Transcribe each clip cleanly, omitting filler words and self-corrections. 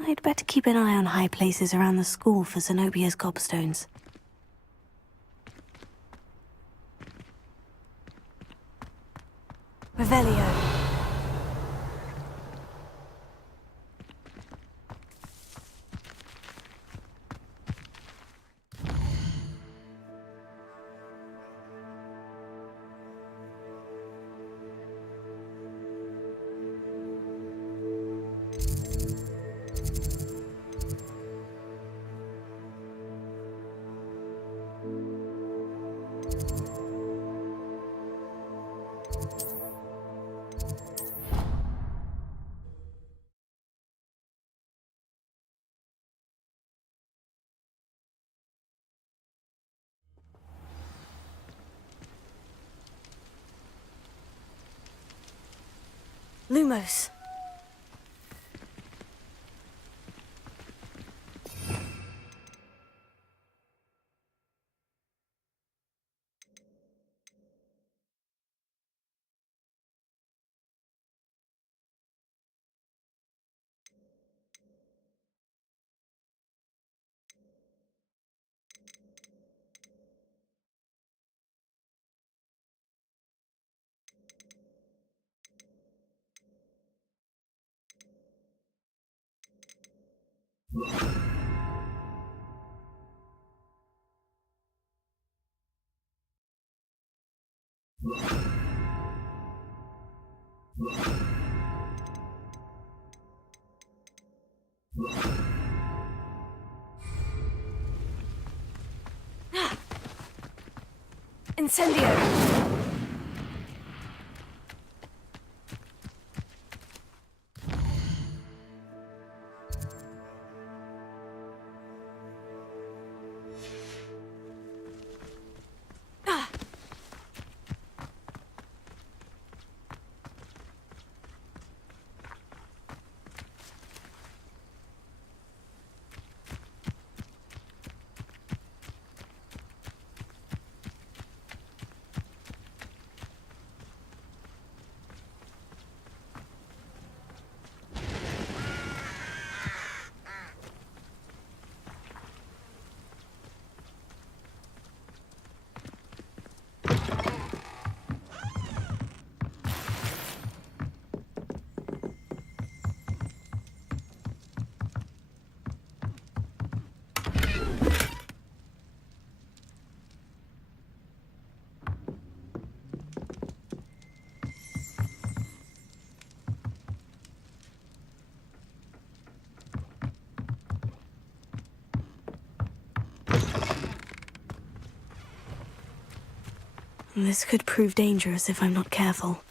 I'd better keep an eye on high places around the school for Zenobia's gobstones. Revelio. Lumos. Incendio! This could prove dangerous if I'm not careful.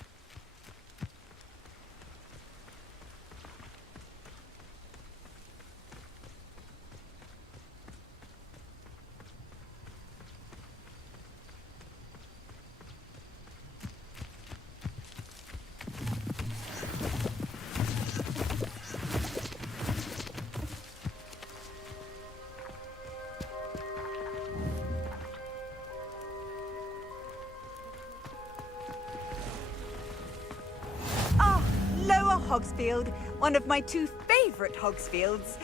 Hogsfield, one of my two favorite Hogsfields.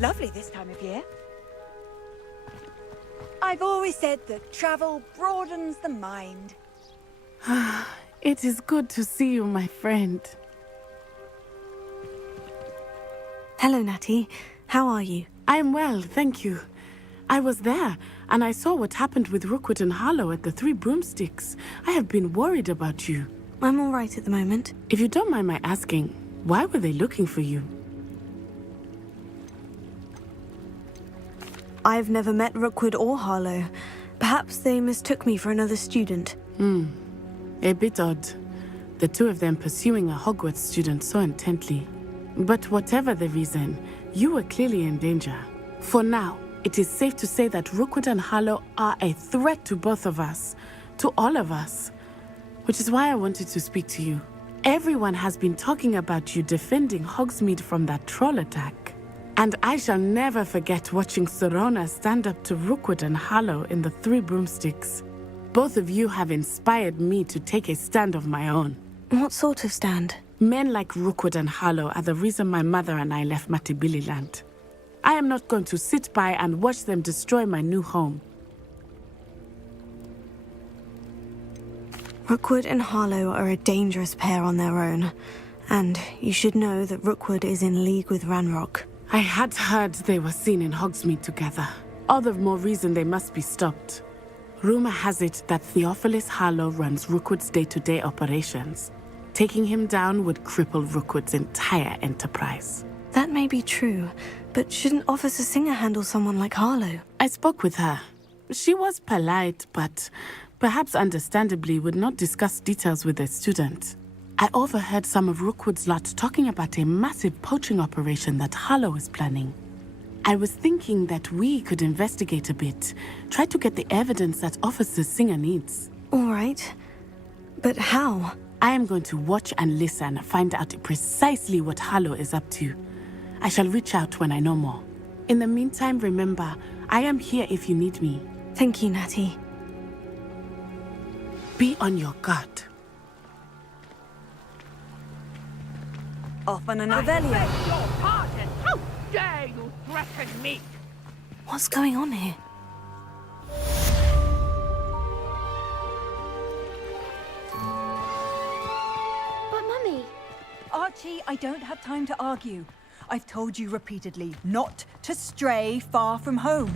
Lovely this time of year. I've always said that travel broadens the mind. It is good to see you, my friend. Hello, Natty. How are you? I'm well, thank you. I was there, and I saw what happened with Rookwood and Harlow at the Three Broomsticks. I have been worried about you. I'm all right at the moment. If you don't mind my asking, why were they looking for you? I've never met Rookwood or Harlow. Perhaps they mistook me for another student. A bit odd. The two of them pursuing a Hogwarts student so intently. But whatever the reason, you were clearly in danger. For now, it is safe to say that Rookwood and Harlow are a threat to both of us. To all of us. Which is why I wanted to speak to you. Everyone has been talking about you defending Hogsmeade from that troll attack. And I shall never forget watching Sorona stand up to Rookwood and Harlow in the Three Broomsticks. Both of you have inspired me to take a stand of my own. What sort of stand? Men like Rookwood and Harlow are the reason my mother and I left Matibili land. I am not going to sit by and watch them destroy my new home. Rookwood and Harlow are a dangerous pair on their own. And you should know that Rookwood is in league with Ranrock. I had heard they were seen in Hogsmeade together. All the more reason they must be stopped. Rumor has it that Theophilus Harlow runs Rookwood's day-to-day operations. Taking him down would cripple Rookwood's entire enterprise. That may be true, but shouldn't Officer Singer handle someone like Harlow? I spoke with her. She was polite, but perhaps understandably would not discuss details with a student. I overheard some of Rookwood's lot talking about a massive poaching operation that Harlow is planning. I was thinking that we could investigate a bit, try to get the evidence that Officer Singer needs. All right. But how? I am going to watch and listen, find out precisely what Harlow is up to. I shall reach out when I know more. In the meantime, remember, I am here if you need me. Thank you, Natty. Be on your guard. Off on another Beg your pardon! How dare you threaten me? What's going on here? But Mummy... Archie, I don't have time to argue. I've told you repeatedly not to stray far from home.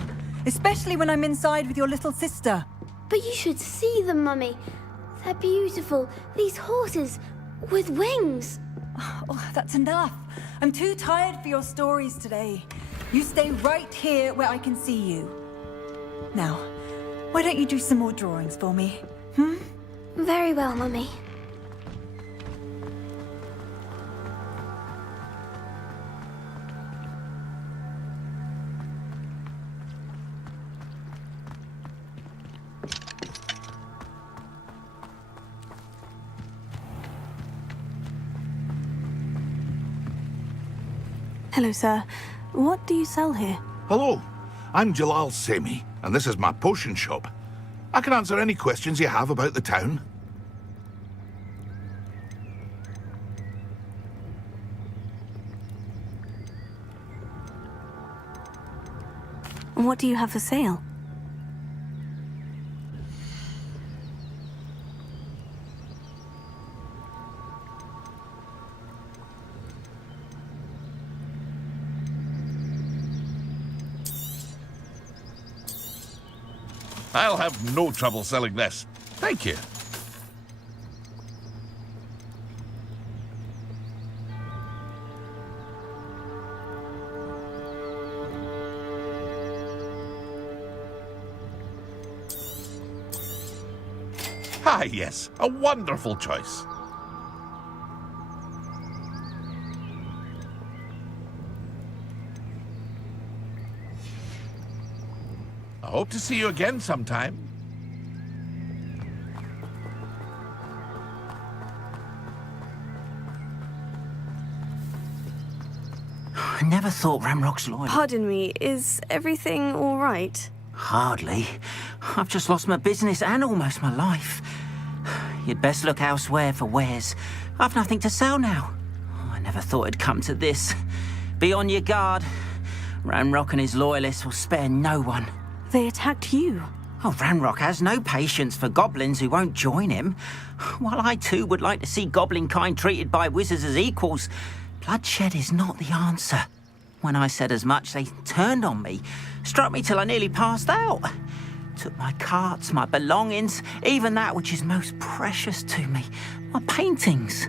Especially when I'm inside with your little sister. But you should see them, Mummy. They're beautiful. These horses with wings. Oh, that's enough. I'm too tired for your stories today. You stay right here where I can see you. Now, why don't you do some more drawings for me? Very well, Mummy. Hello, sir. What do you sell here? Hello, I'm Jalal Semi, and this is my potion shop. I can answer any questions you have about the town. And what do you have for sale? I'll have no trouble selling this. Thank you. Ah, yes, a wonderful choice. I hope to see you again sometime. I never thought Ramrock's loyal. Pardon me, is everything all right? Hardly. I've just lost my business and almost my life. You'd best look elsewhere for wares. I've nothing to sell now. I never thought it'd come to this. Be on your guard. Ranrock and his loyalists will spare no one. They attacked you. Oh, Ranrock has no patience for goblins who won't join him. While I too would like to see goblin kind treated by wizards as equals, bloodshed is not the answer. When I said as much, they turned on me, struck me till I nearly passed out. Took my carts, my belongings, even that which is most precious to me, my paintings.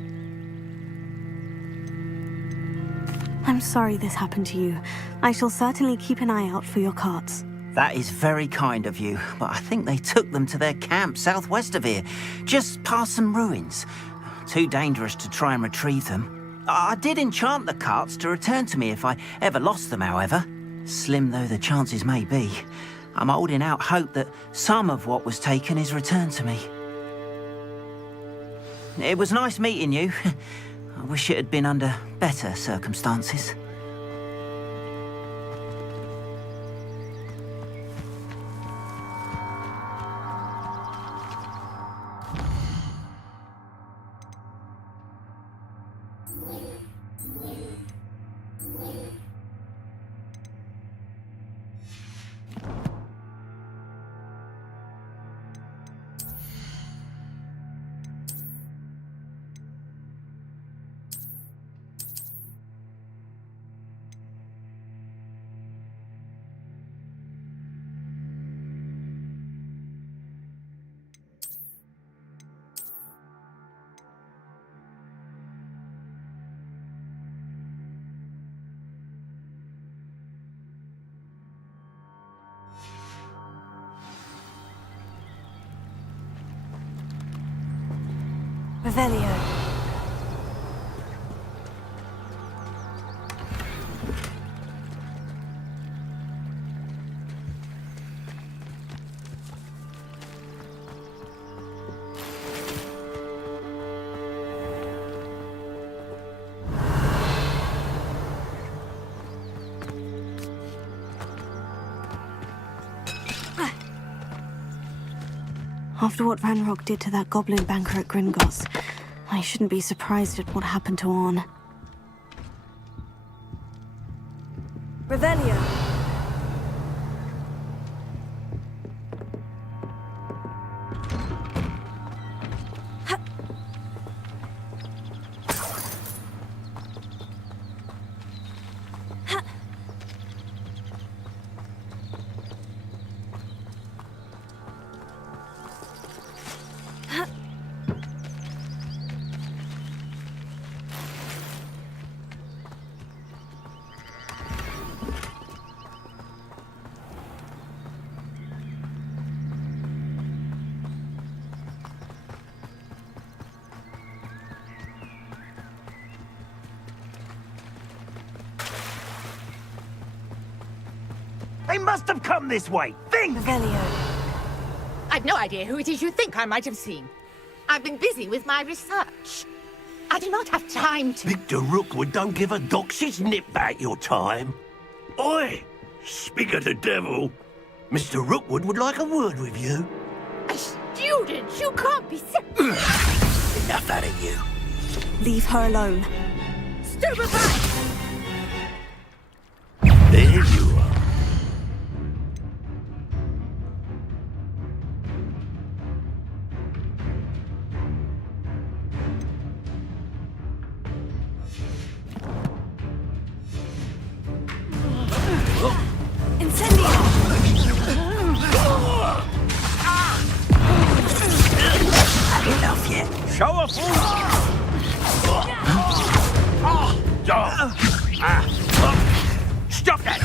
I'm sorry this happened to you. I shall certainly keep an eye out for your carts. That is very kind of you, but I think they took them to their camp southwest of here, just past some ruins. Too dangerous to try and retrieve them. I did enchant the carts to return to me if I ever lost them, however. Slim though the chances may be, I'm holding out hope that some of what was taken is returned to me. It was nice meeting you. I wish it had been under better circumstances. Revelio. After what Ranrock did to that goblin banker at Gringotts, I shouldn't be surprised at what happened to Orn. Revelio. They must have come this way. Think! Revelio. I've no idea who it is you think I might have seen. I've been busy with my research. I do not have time to... Victor Rookwood don't give a doxy's nip back your time. Oi! Speak of the devil. Mr. Rookwood would like a word with you. A student? You can't be Enough out of you. Leave her alone. Stupefy! There you are. Enough yet. Show us. Stop that!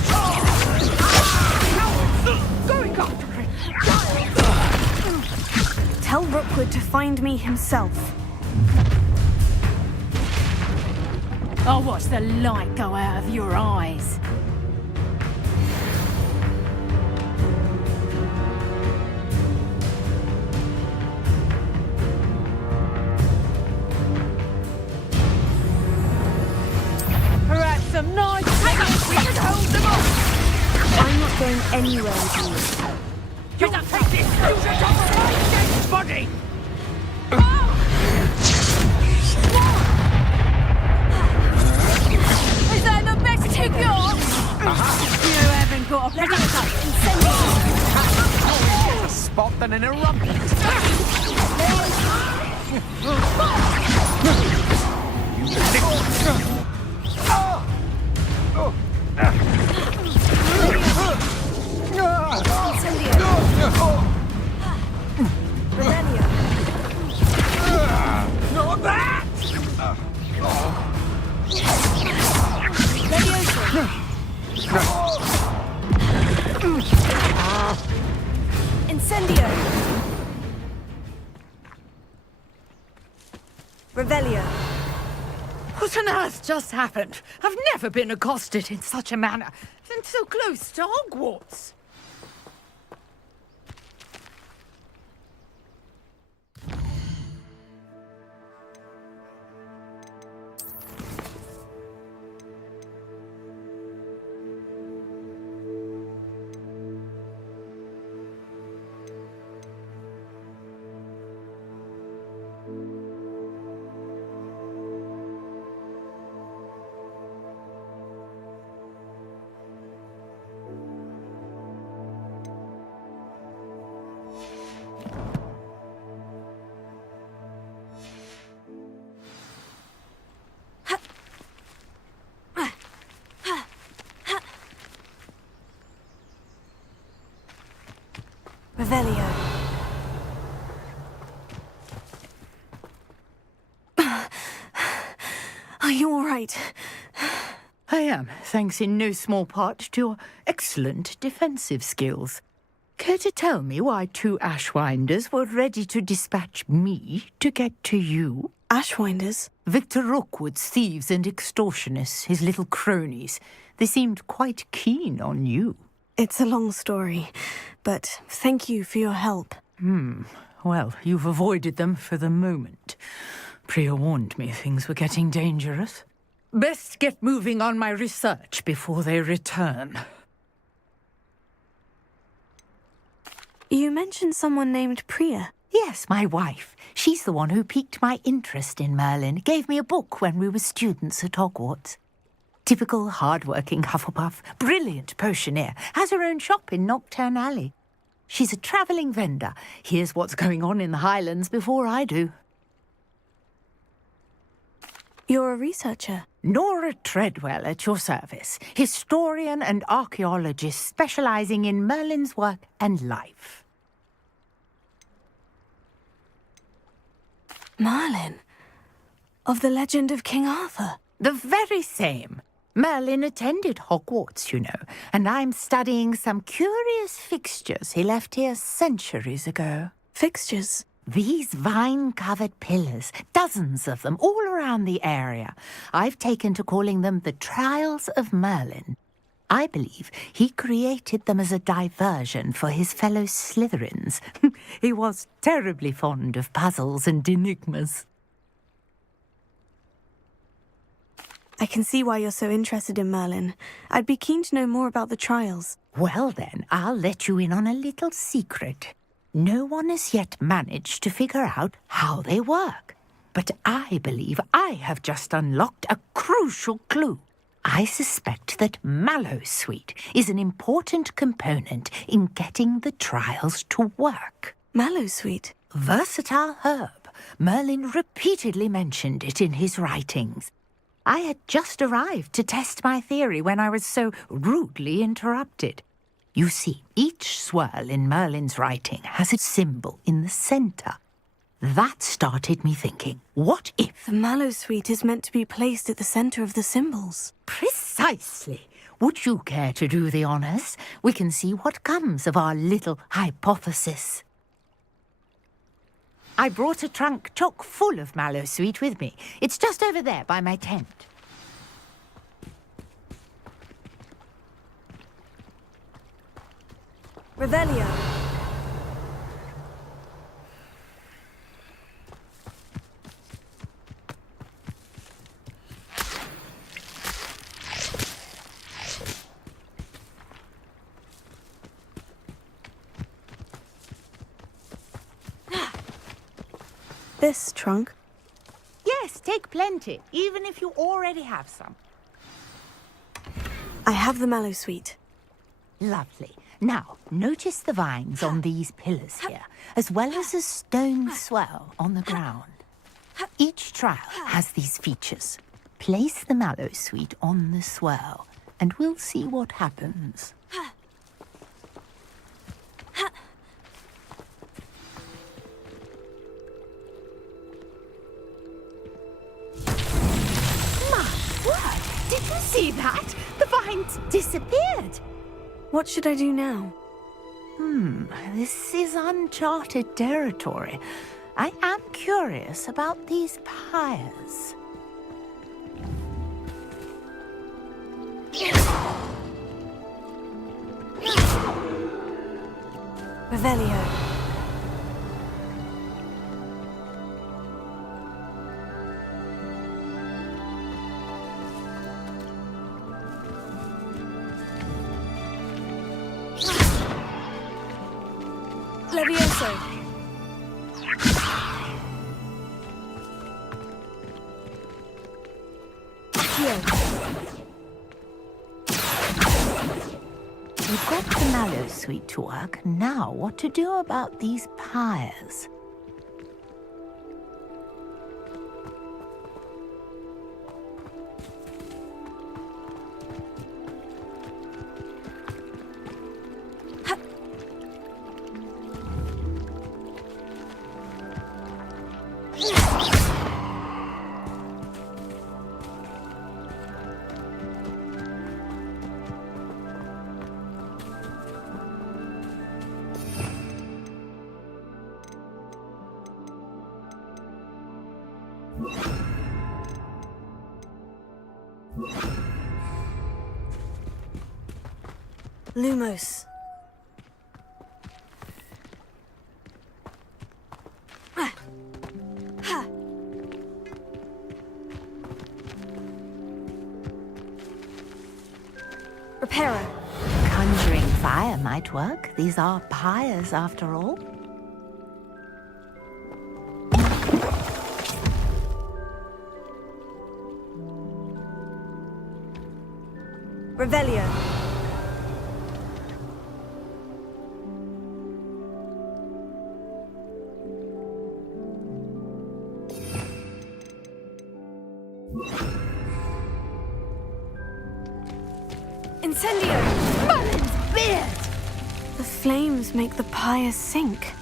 Going after it! Tell Rookwood to find me himself. I'll watch the light go out of your eyes. Perhaps some nice takers we can hold them off! I'm not going anywhere with you. You can take this! You should have a dead body! Is that the best ticket? You haven't got a A spot than an eruption. Not that! Incendio! Revelio. What on earth just happened? I've never been accosted in such a manner, and so close to Hogwarts. Revelio. Are you all right? I am, thanks in no small part to your excellent defensive skills. Care to tell me why 2 Ashwinders were ready to dispatch me to get to you? Ashwinders? Victor Rookwood's thieves and extortionists, his little cronies. They seemed quite keen on you. It's a long story, but thank you for your help. Well, you've avoided them for the moment. Priya warned me things were getting dangerous. Best get moving on my research before they return. You mentioned someone named Priya. Yes, my wife. She's the one who piqued my interest in Merlin. Gave me a book when we were students at Hogwarts. Typical hard-working Hufflepuff, brilliant potioneer, has her own shop in Nocturne Alley. She's a travelling vendor. Hears what's going on in the Highlands before I do. You're a researcher? Nora Treadwell at your service. Historian and archaeologist specialising in Merlin's work and life. Merlin? Of the legend of King Arthur? The very same. Merlin attended Hogwarts, you know, and I'm studying some curious fixtures he left here centuries ago. Fixtures? These vine-covered pillars, dozens of them, all around the area. I've taken to calling them the Trials of Merlin. I believe he created them as a diversion for his fellow Slytherins. He was terribly fond of puzzles and enigmas. I can see why you're so interested in Merlin. I'd be keen to know more about the trials. Well then, I'll let you in on a little secret. No one has yet managed to figure out how they work. But I believe I have just unlocked a crucial clue. I suspect that Mallowsweet is an important component in getting the trials to work. Mallowsweet? Versatile herb. Merlin repeatedly mentioned it in his writings. I had just arrived to test my theory when I was so rudely interrupted. You see, each swirl in Merlin's writing has a symbol in the centre. That started me thinking, what if... The Mallowsweet is meant to be placed at the centre of the symbols. Precisely. Would you care to do the honours? We can see what comes of our little hypothesis. I brought a trunk chock full of Mallowsweet with me. It's just over there by my tent. Revelio. This trunk? Yes, take plenty, even if you already have some. I have the Mallowsweet. Lovely. Now, notice the vines on these pillars here, as well as a stone swell on the ground. Each trial has these features. Place the Mallowsweet on the swell, and we'll see what happens. My word! Did you see that? The vines disappeared! What should I do now? This is uncharted territory. I am curious about these pyres. Revelio. Levioso. Here. We've got the Mallowsweet to work. Now, what to do about these pyres? Lumos. Reparo. Conjuring fire might work. These are pyres, after all. Revelio. Incendio! Mullins' beard! The flames make the pyre sink.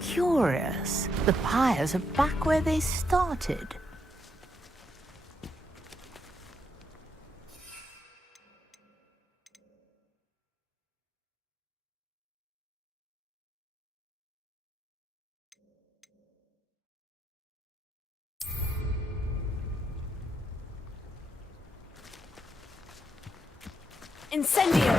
Curious. The pyres are back where they started. Incendio!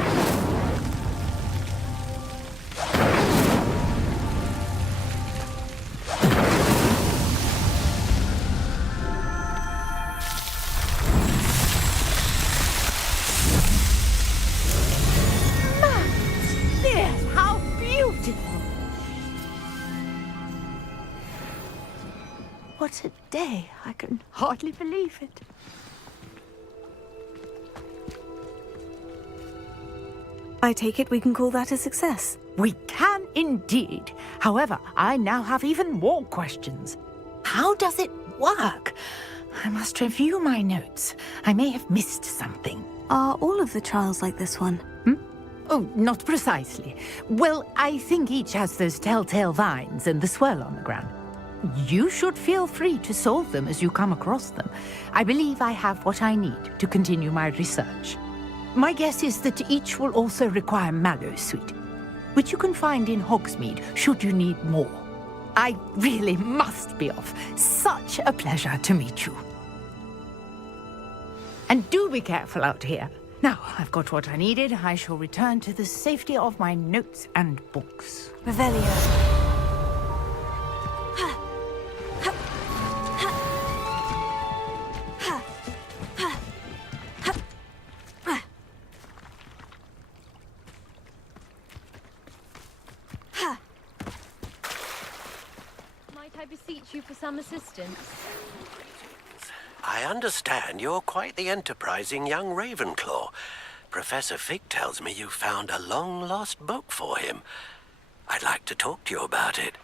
Yes, how beautiful! What a day. I can hardly believe it. I take it we can call that a success. We can indeed. However, I now have even more questions. How does it work? I must review my notes. I may have missed something. Are all of the trials like this one? Oh, not precisely. Well, I think each has those telltale vines and the swirl on the ground. You should feel free to solve them as you come across them. I believe I have what I need to continue my research. My guess is that each will also require mallow sweet, which you can find in Hogsmeade should you need more. I really must be off. Such a pleasure to meet you. And do be careful out here. Now, I've got what I needed. I shall return to the safety of my notes and books. Revelio. Might I beseech you for some assistance? I understand you're quite the enterprising young Ravenclaw. Professor Fig tells me you found a long-lost book for him. I'd like to talk to you about it.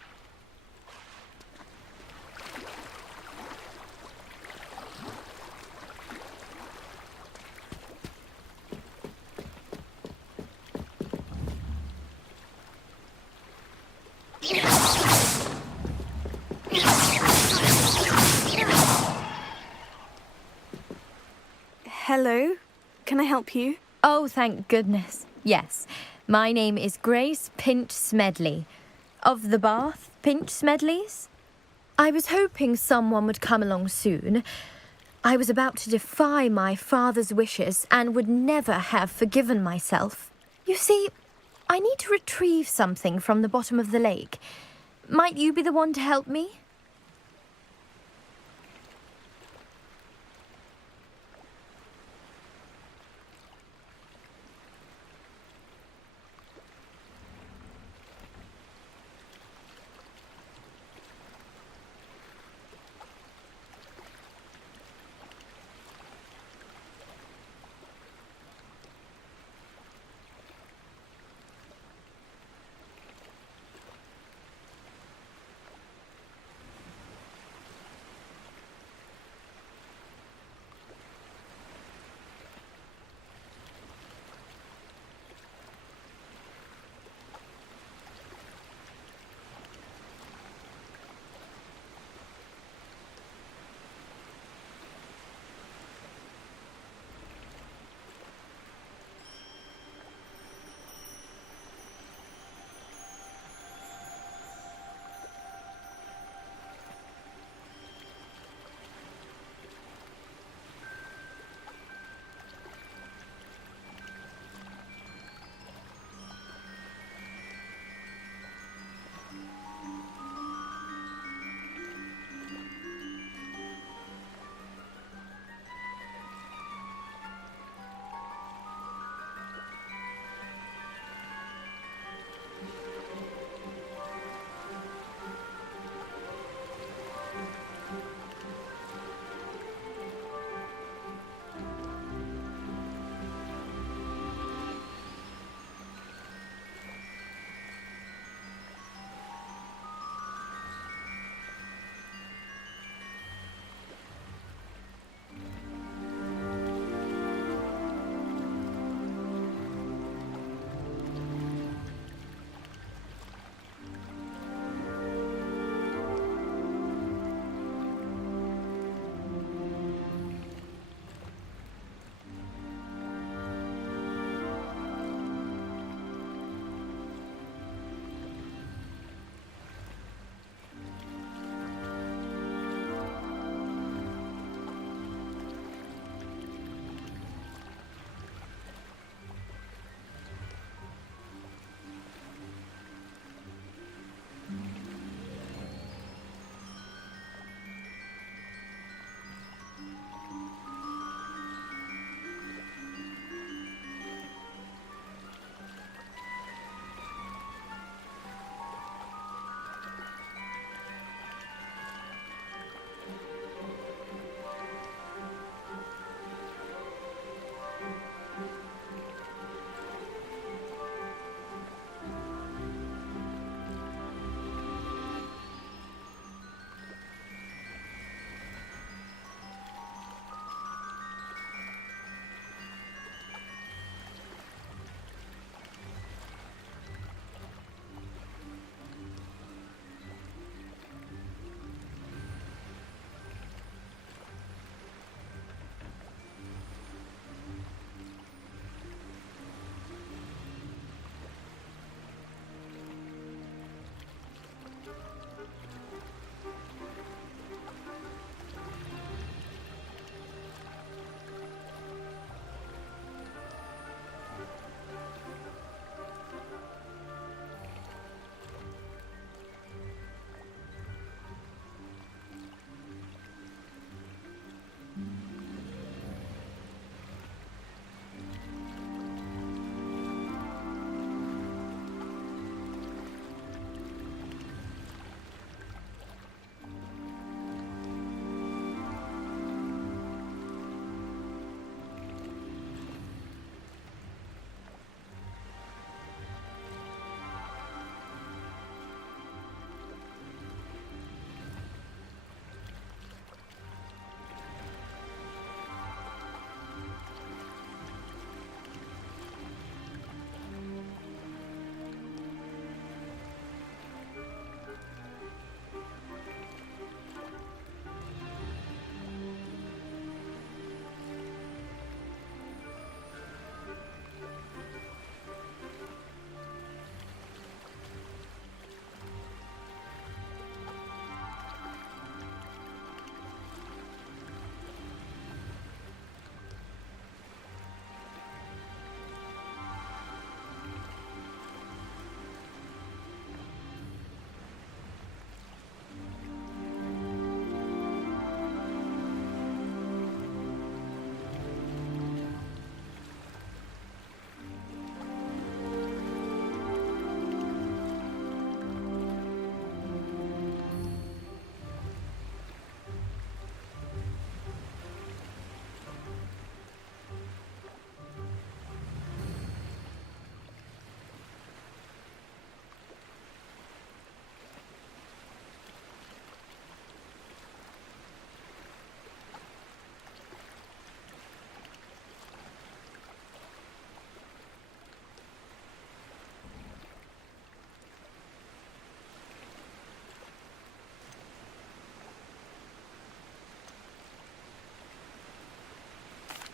Hello? Can I help you? Oh, thank goodness. Yes. My name is Grace Pinch Smedley. Of the Bath Pinch Smedleys? I was hoping someone would come along soon. I was about to defy my father's wishes and would never have forgiven myself. You see, I need to retrieve something from the bottom of the lake. Might you be the one to help me?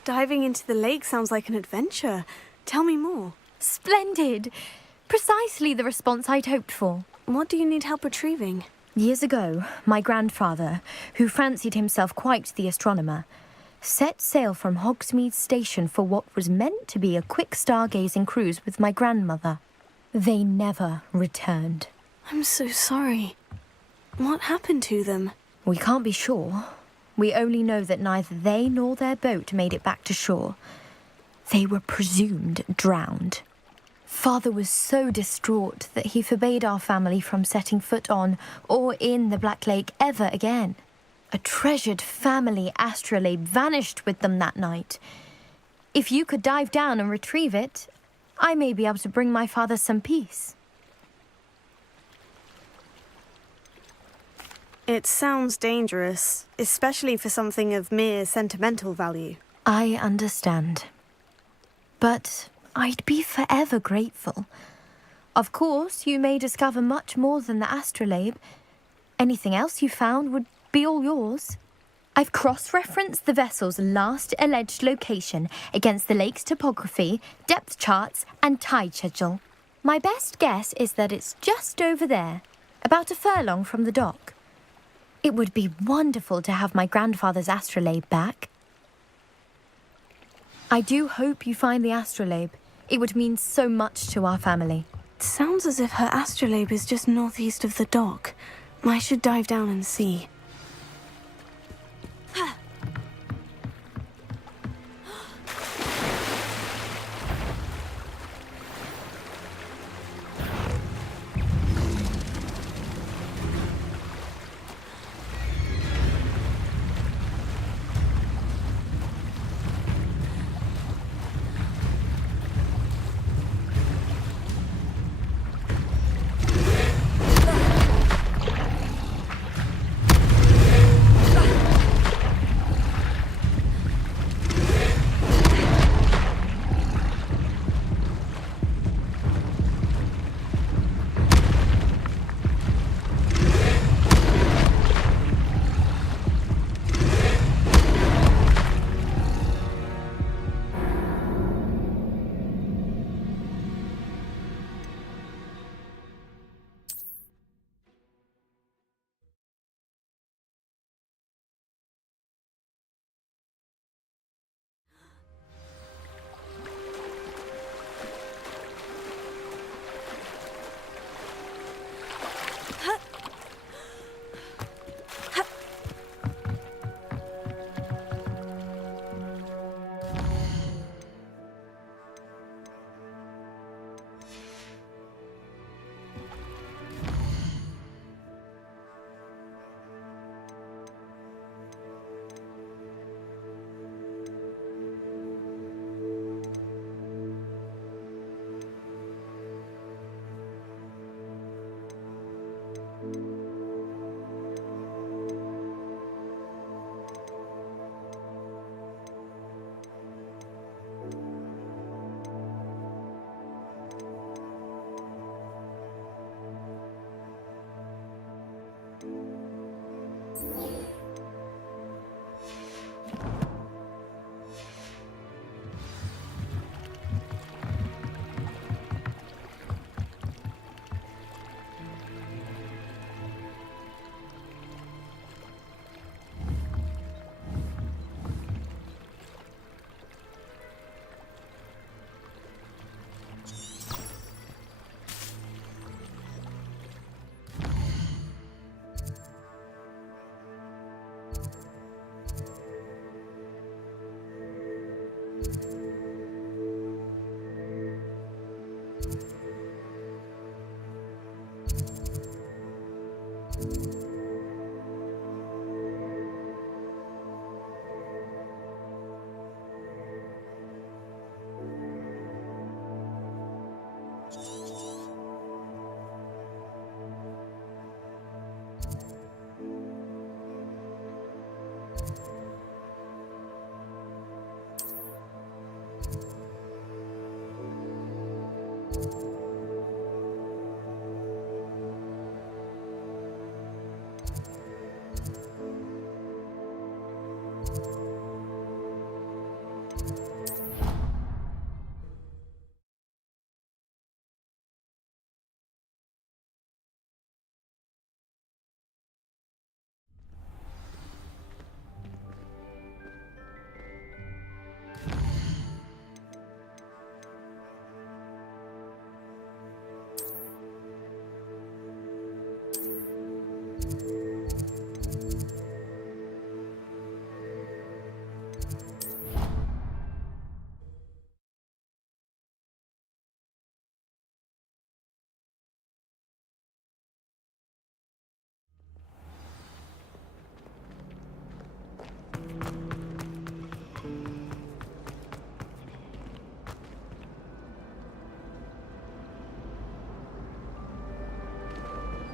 Diving into the lake sounds like an adventure. Tell me more. Splendid! Precisely the response I'd hoped for. What do you need help retrieving? Years ago, my grandfather, who fancied himself quite the astronomer, set sail from Hogsmeade Station for what was meant to be a quick stargazing cruise with my grandmother. They never returned. I'm so sorry. What happened to them? We can't be sure. We only know that neither they nor their boat made it back to shore. They were presumed drowned. Father was so distraught that he forbade our family from setting foot on or in the Black Lake ever again. A treasured family astrolabe vanished with them that night. If you could dive down and retrieve it, I may be able to bring my father some peace. It sounds dangerous, especially for something of mere sentimental value. I understand. But I'd be forever grateful. Of course, you may discover much more than the astrolabe. Anything else you found would be all yours. I've cross-referenced the vessel's last alleged location against the lake's topography, depth charts, and tide schedule. My best guess is that it's just over there, about a furlong from the dock. It would be wonderful to have my grandfather's astrolabe back. I do hope you find the astrolabe. It would mean so much to our family. It sounds as if her astrolabe is just northeast of the dock. I should dive down and see.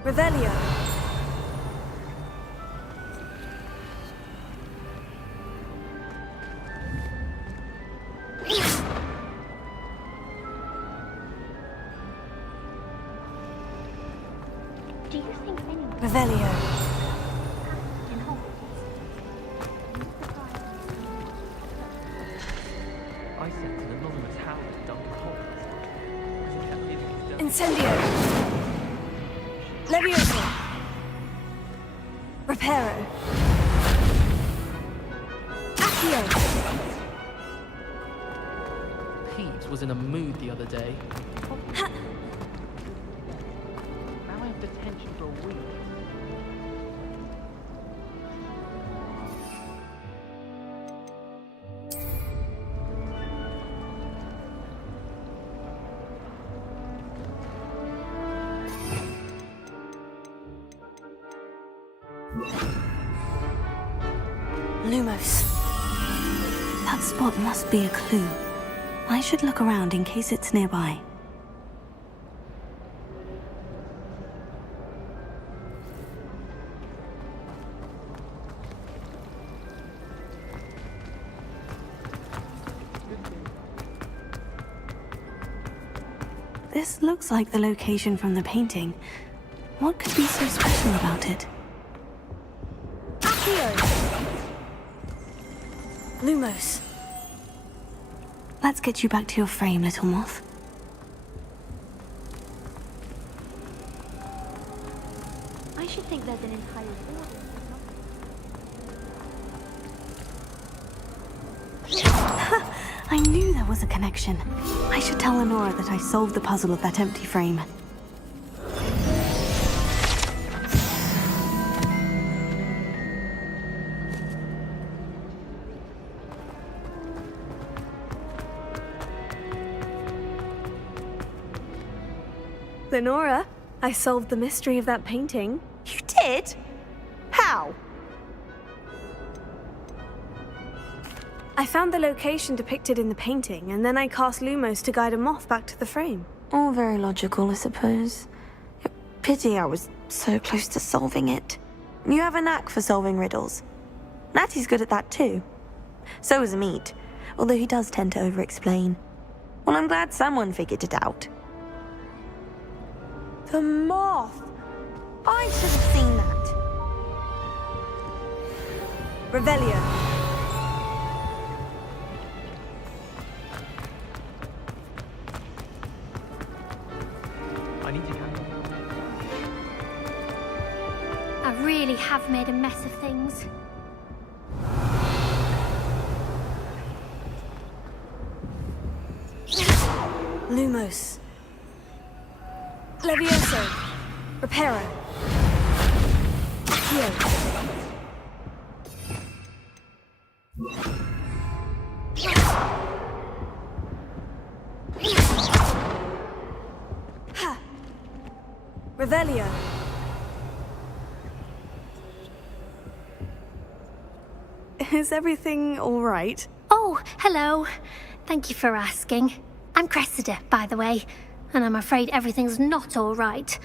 Revelio. Do you think anyone Revelio. in Hogwarts? I sent an anonymous hound to Duncan Hogwarts. Incendio. Levioso. Reparo. Accio. Peeves was in a mood the other day. Ha. Now I have detention for a week. Lumos. That spot must be a clue. I should look around in case it's nearby. This looks like the location from the painting. What could be so special about it? Accio! Lumos. Let's get you back to your frame, little moth. I should think there's an entire order. I knew there was a connection. I should tell Lenora that I solved the puzzle of that empty frame. Lenora, I solved the mystery of that painting. You did? How? I found the location depicted in the painting, and then I cast Lumos to guide a moth back to the frame. All very logical, I suppose. Pity I was so close to solving it. You have a knack for solving riddles. Natty's good at that too. So is Amit, although he does tend to over-explain. Well, I'm glad someone figured it out. The moth! I should have seen that. Revelio. I need you. I really have made a mess of things. Lumos. Levioso. Reparo. Accio. Ha. Revelio. Is everything all right? Oh, hello. Thank you for asking. I'm Cressida, by the way, and I'm afraid everything's not all right.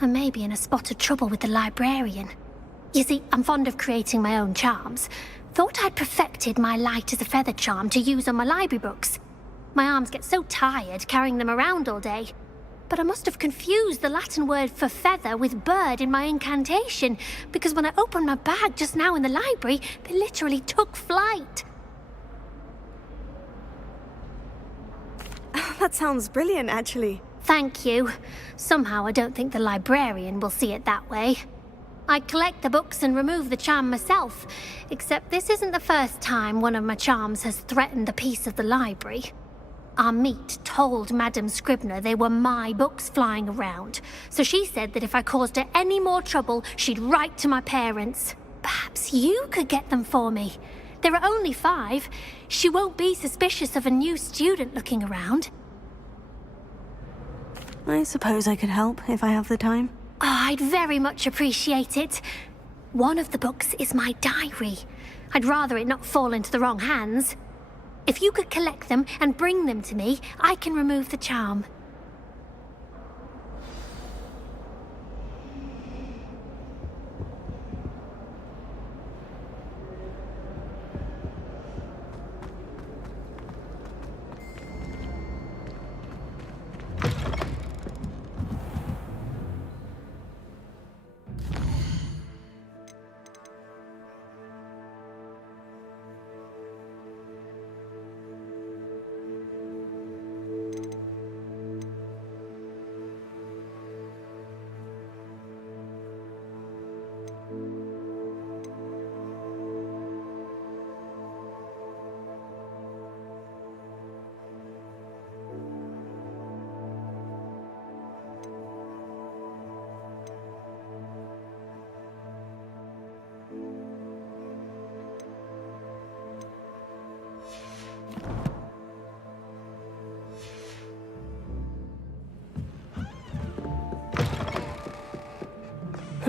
I may be in a spot of trouble with the librarian. You see, I'm fond of creating my own charms. Thought I'd perfected my light as a feather charm to use on my library books. My arms get so tired carrying them around all day. But I must have confused the Latin word for feather with bird in my incantation, because when I opened my bag just now in the library, they literally took flight. That sounds brilliant, actually. Thank you. Somehow I don't think the librarian will see it that way. I collect the books and remove the charm myself, except this isn't the first time one of my charms has threatened the peace of the library. Amit told Madame Scribner they were my books flying around, so she said that if I caused her any more trouble, she'd write to my parents. Perhaps you could get them for me. There are only 5. She won't be suspicious of a new student looking around. I suppose I could help if I have the time. Oh, I'd very much appreciate it. One of the books is my diary. I'd rather it not fall into the wrong hands. If you could collect them and bring them to me, I can remove the charm.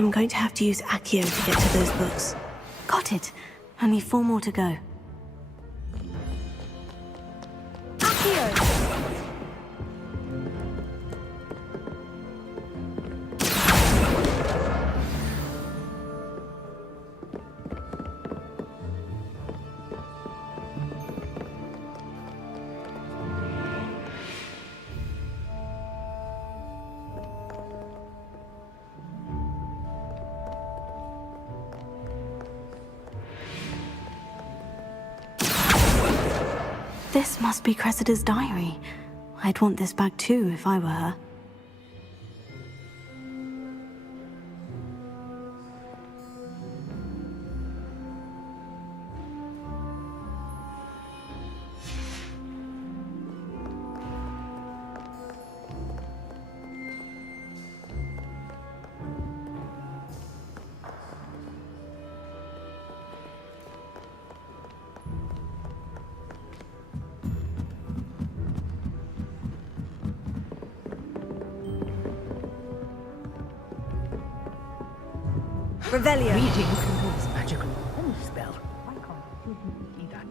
I'm going to have to use Accio to get to those books. Got it. Only 4 more to go. This must be Cressida's diary. I'd want this back too if I were her. Revelio. Reading can cause magical pen spell. Why can't you see that?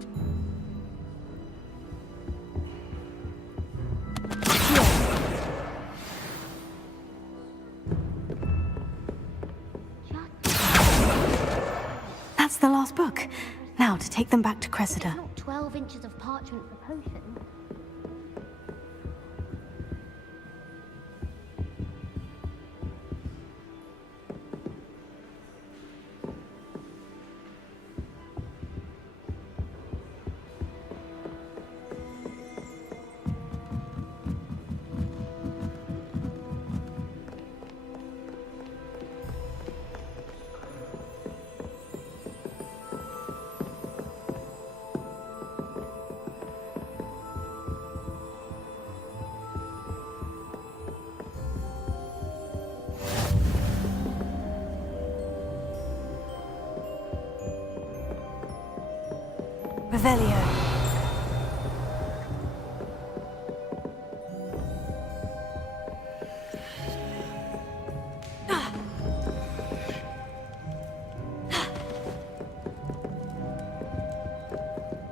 That's the last book. Now to take them back to Cressida. Not 12 inches of parchment for potions. Revelio.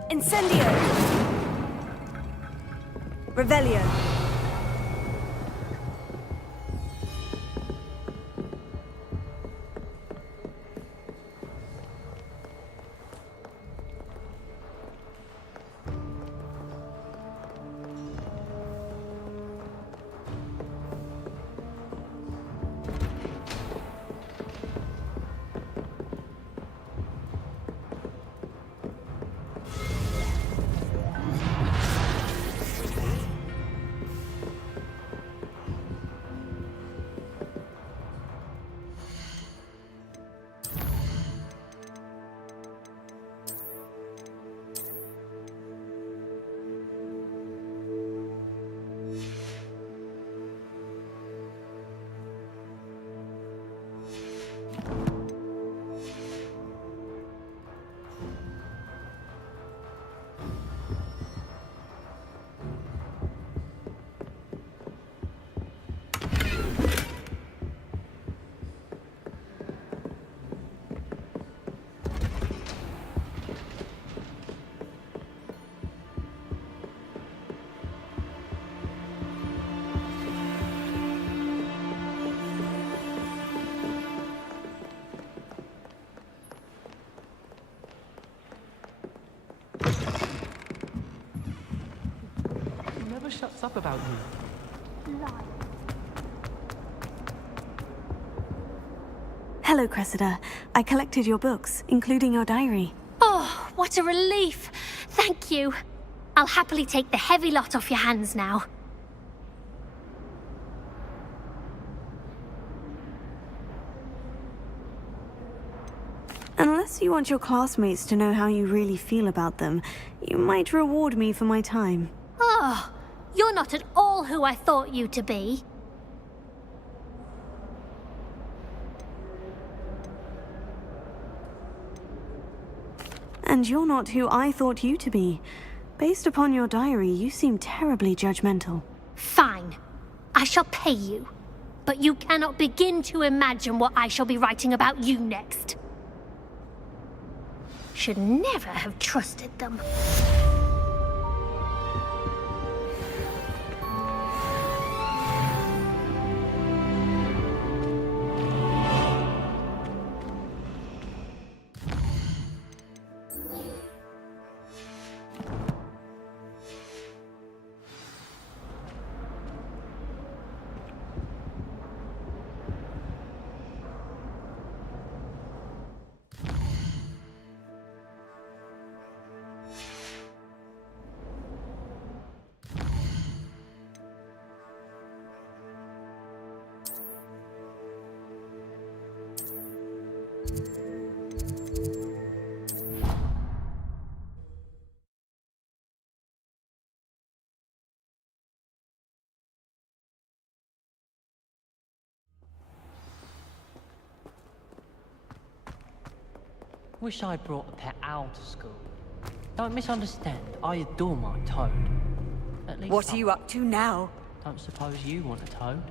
Incendio. Revelio. Never shuts up about you. Hello, Cressida. I collected your books, including your diary. Oh, what a relief. Thank you. I'll happily take the heavy lot off your hands now. Unless you want your classmates to know how you really feel about them, you might reward me for my time. Oh, you're not at all who I thought you to be. And you're not who I thought you to be. Based upon your diary, you seem terribly judgmental. Fine. I shall pay you. but you cannot begin to imagine what I shall be writing about you next. Should never have trusted them. Wish I'd brought a pet owl to school. Don't misunderstand, I adore my toad. At least What are you up to now? Don't suppose you want a toad?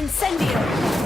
Incendio!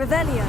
Revelio.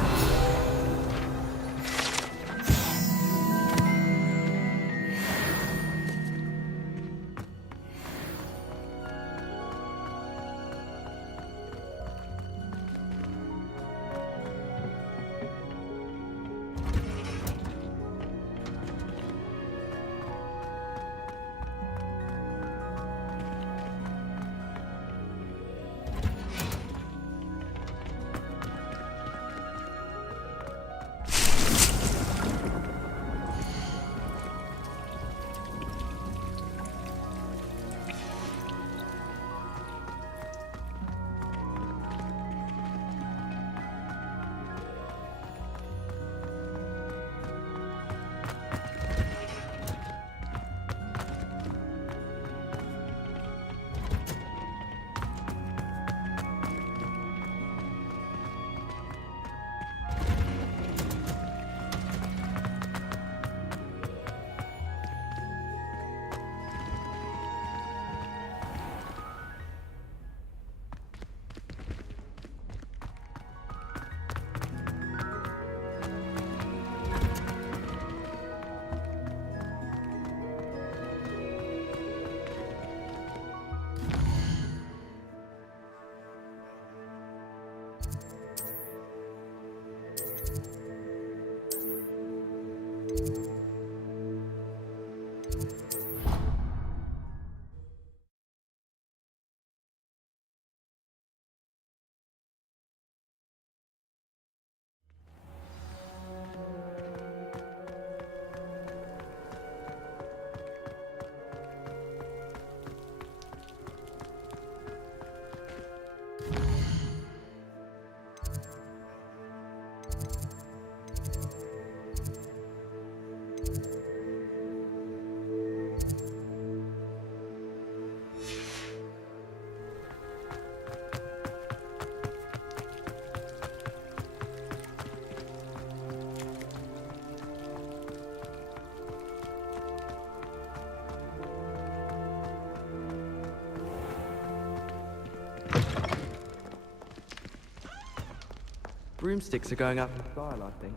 Broomsticks are going up in style, I think.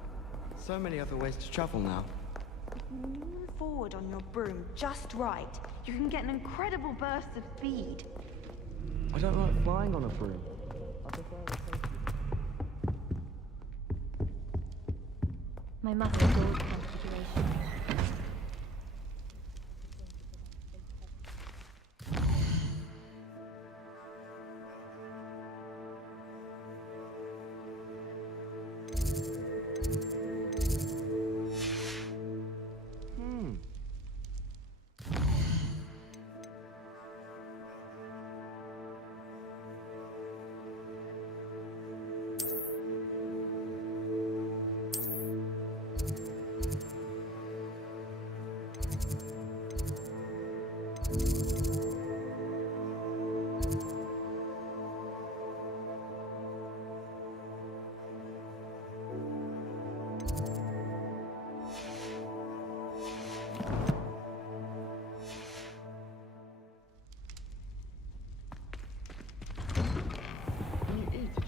So many other ways to travel now. If you lean forward on your broom just right, you can get an incredible burst of speed. I don't like flying on a broom. My muscle gold configuration.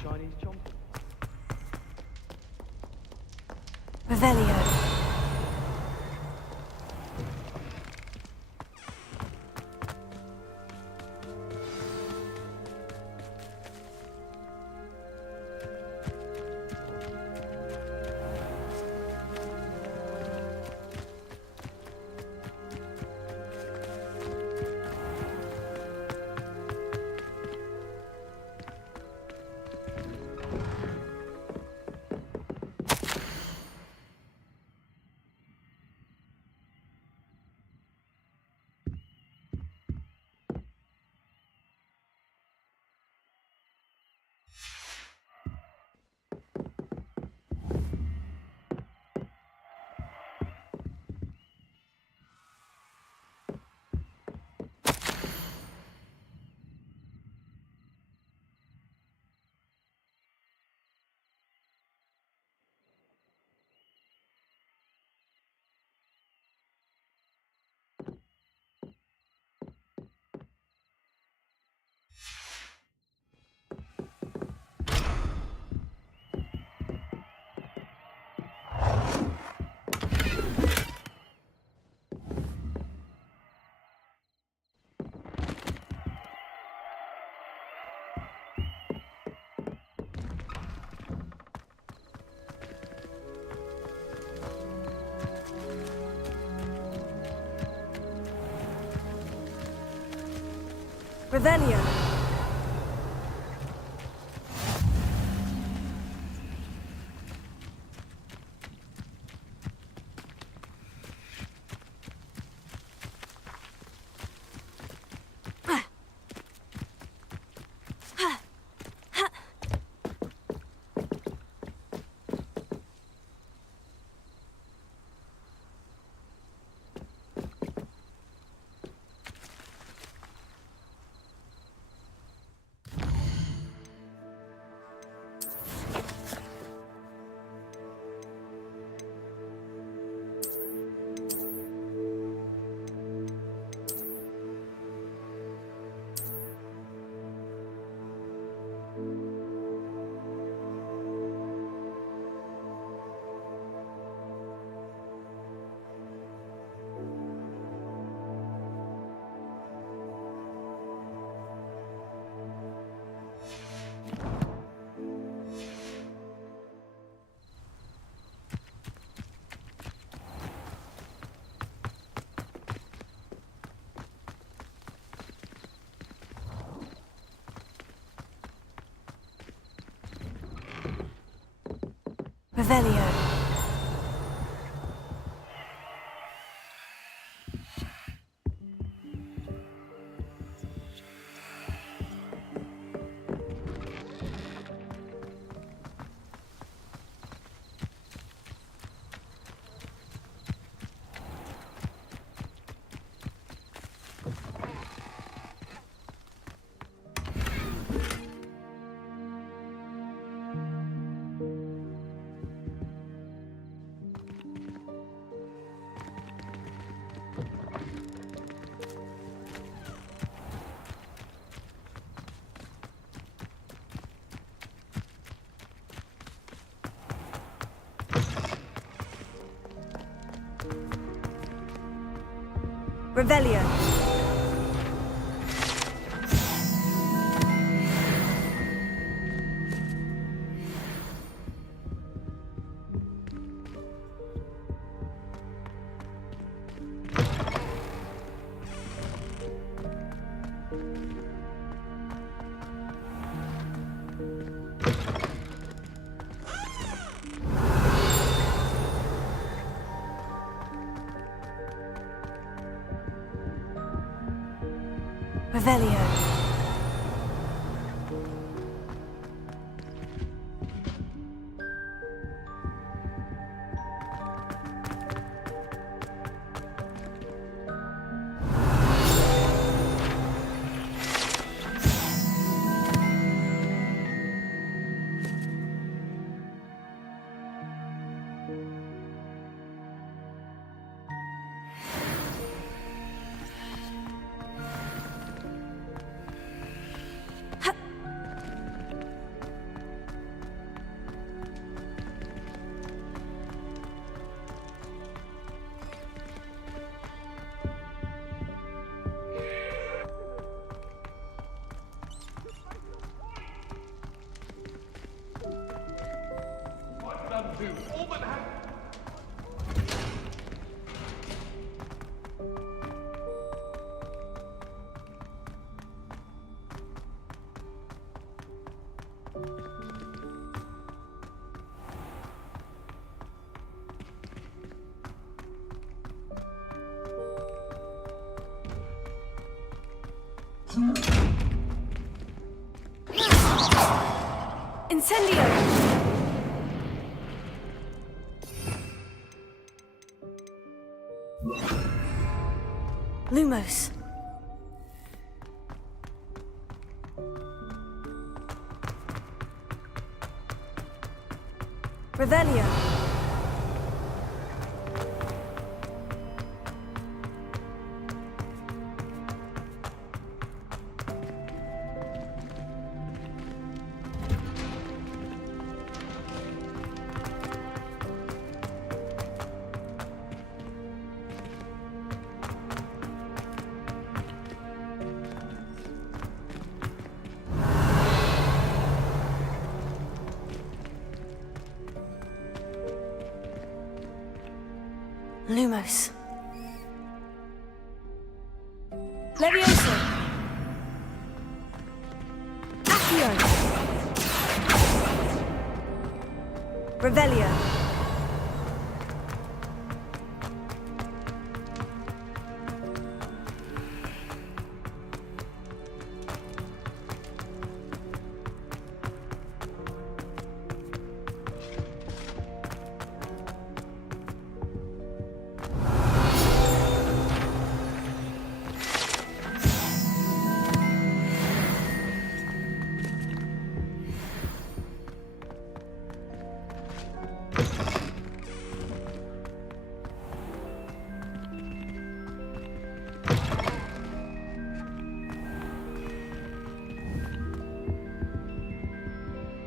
Chinese chomp. Revelio. Revelio. Revelio. Revelio. Revelio. Incendio! Lumos. Revelio. Lumos. Levioso. Revelio.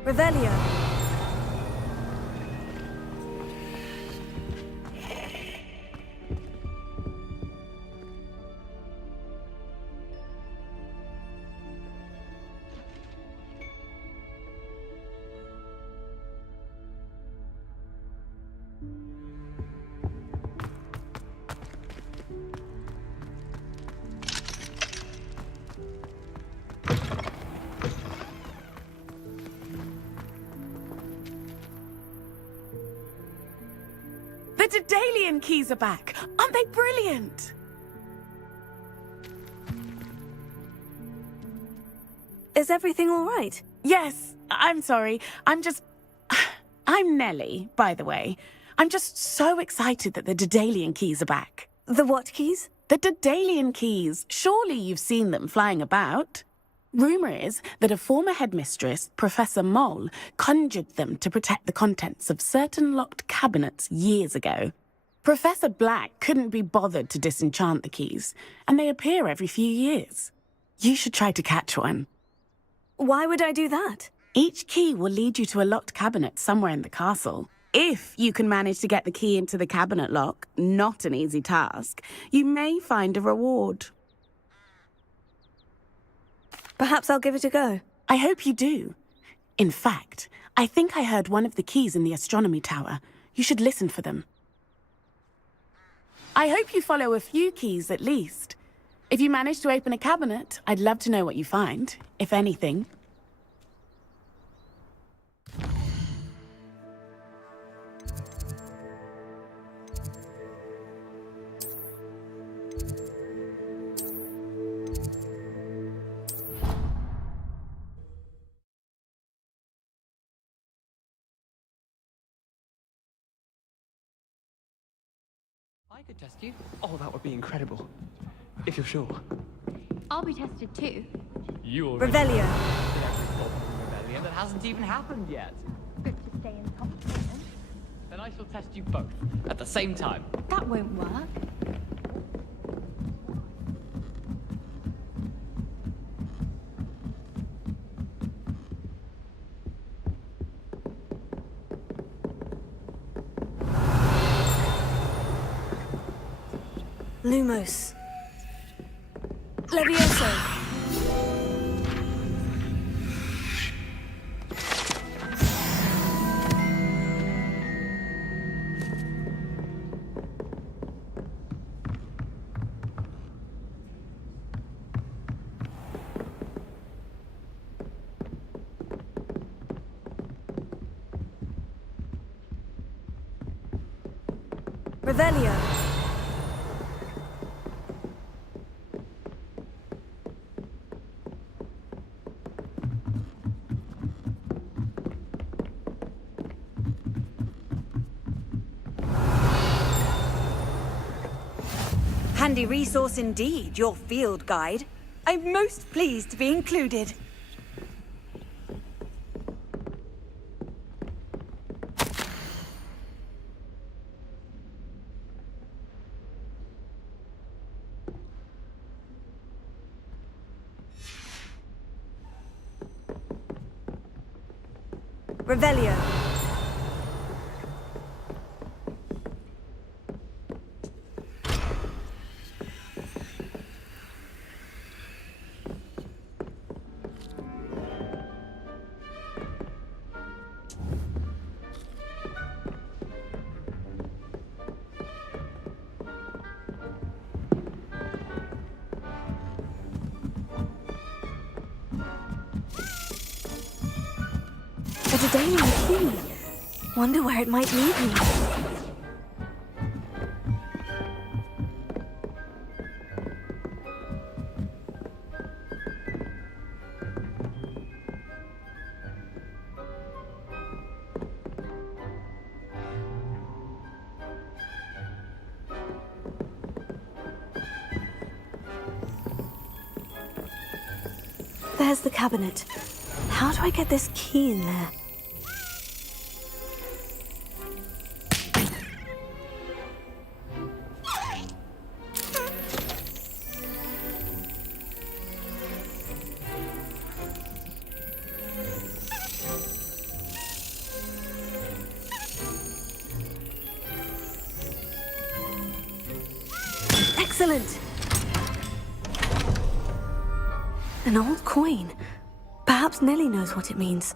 Revelio. The Daedalian keys are back! Aren't they brilliant? Is everything all right? Yes, I'm sorry. I'm Nellie, by the way. I'm just so excited that the Daedalian keys are back. The what keys? The Daedalian keys. Surely you've seen them flying about. Rumour is that a former headmistress, Professor Moll, conjured them to protect the contents of certain locked cabinets years ago. Professor Black couldn't be bothered to disenchant the keys, and they appear every few years. You should try to catch one. Why would I do that? Each key will lead you to a locked cabinet somewhere in the castle. If you can manage to get the key into the cabinet lock, not an easy task, you may find a reward. Perhaps I'll give it a go. I hope you do. In fact, I think I heard one of the keys in the astronomy tower. You should listen for them. I hope you follow a few keys at least. If you manage to open a cabinet, I'd love to know what you find, if anything. I could test you. Oh, that would be incredible. If you're sure. I'll be tested too. You Revelio. Rebellion that hasn't even happened yet. Good to stay in top. Then I shall test you both at the same time. That won't work. Lumos. Levioso. Revelio. Handy resource indeed, your field guide. I'm most pleased to be included. Revelio. daily key. Wonder where it might lead me. There's the cabinet. How do I get this key in there? Excellent! An old coin. Perhaps Nellie knows what it means.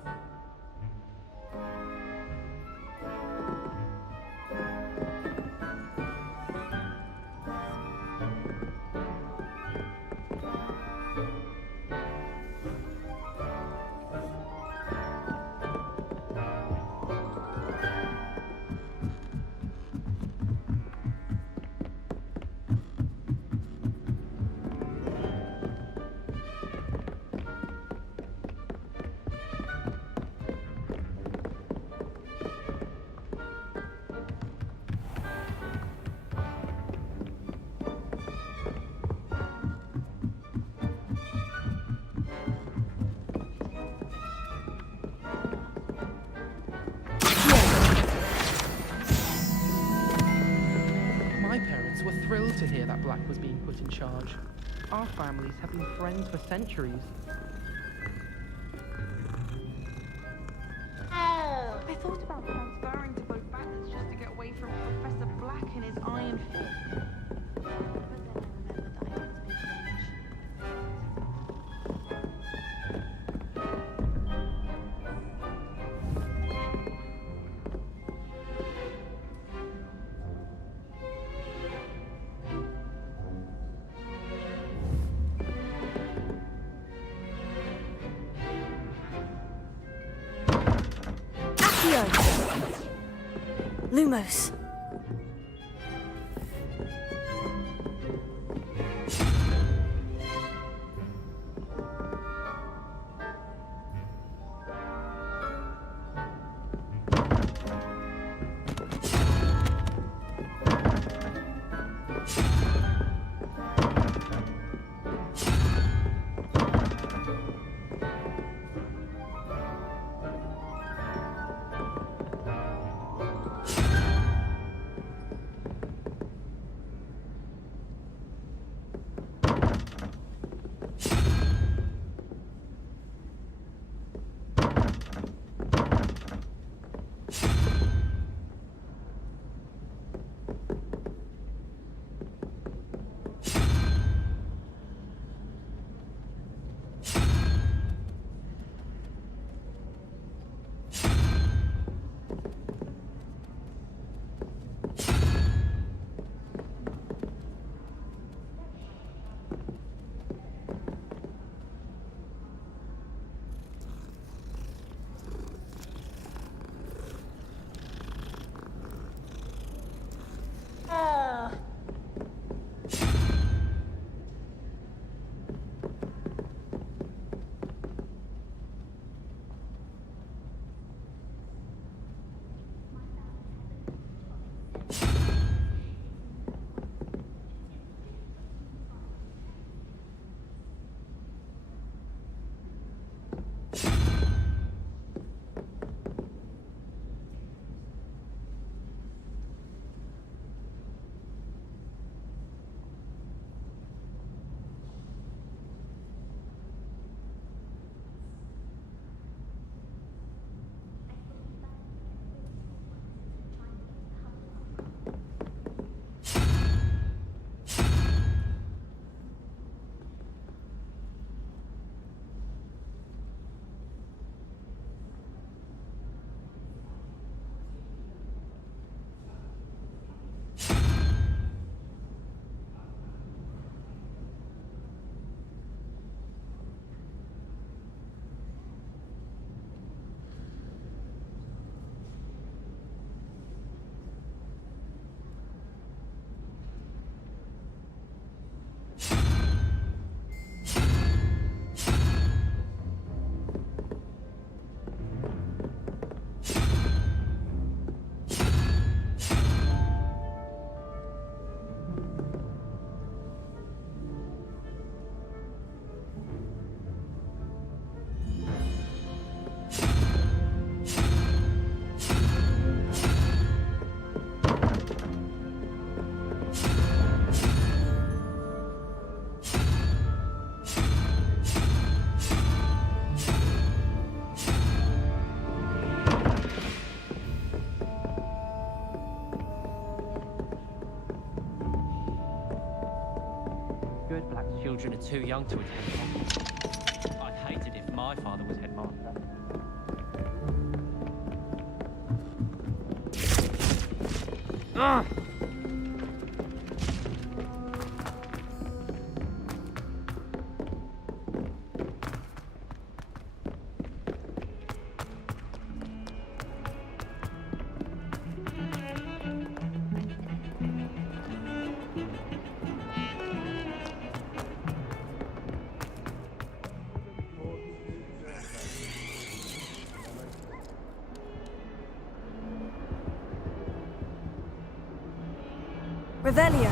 Thrilled to hear that Black was being put in charge. Our families have been friends for centuries. I thought about transferring to both battles just to get away from Professor Black and his iron fist. But then I remembered that I don't speak French. Lumos. children are too young to attend Hogwarts. I'd hate it if my father was headmaster. Revelio.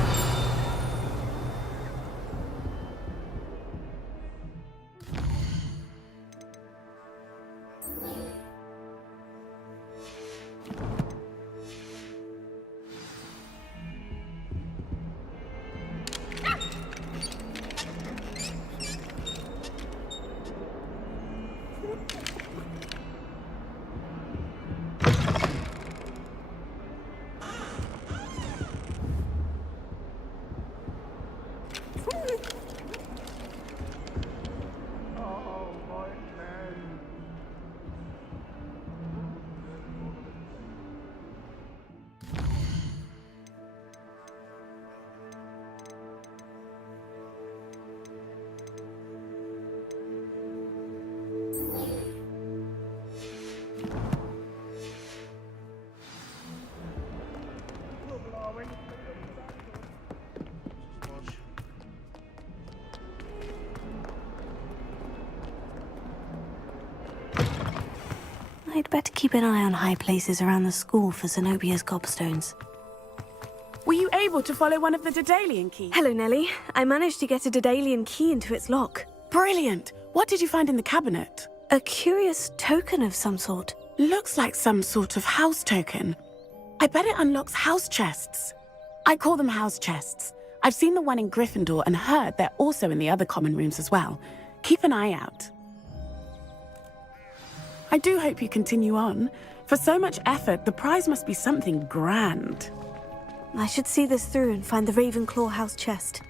I'd better keep an eye on high places around the school for Zenobia's gobstones. Were you able to follow one of the Daedalian keys? Hello, Nellie. I managed to get a Daedalian key into its lock. Brilliant! What did you find in the cabinet? A curious token of some sort. Looks like some sort of house token. I bet it unlocks house chests. I call them house chests. I've seen the one in Gryffindor and heard they're also in the other common rooms as well. Keep an eye out. I do hope you continue on. For so much effort, the prize must be something grand. I should see this through and find the Ravenclaw house chest.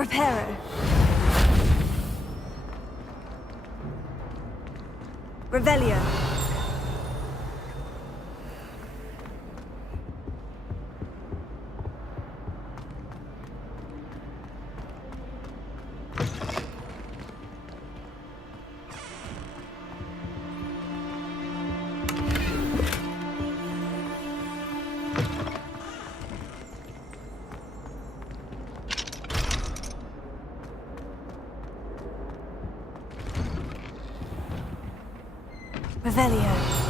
Reparo. Revelio. Revelio.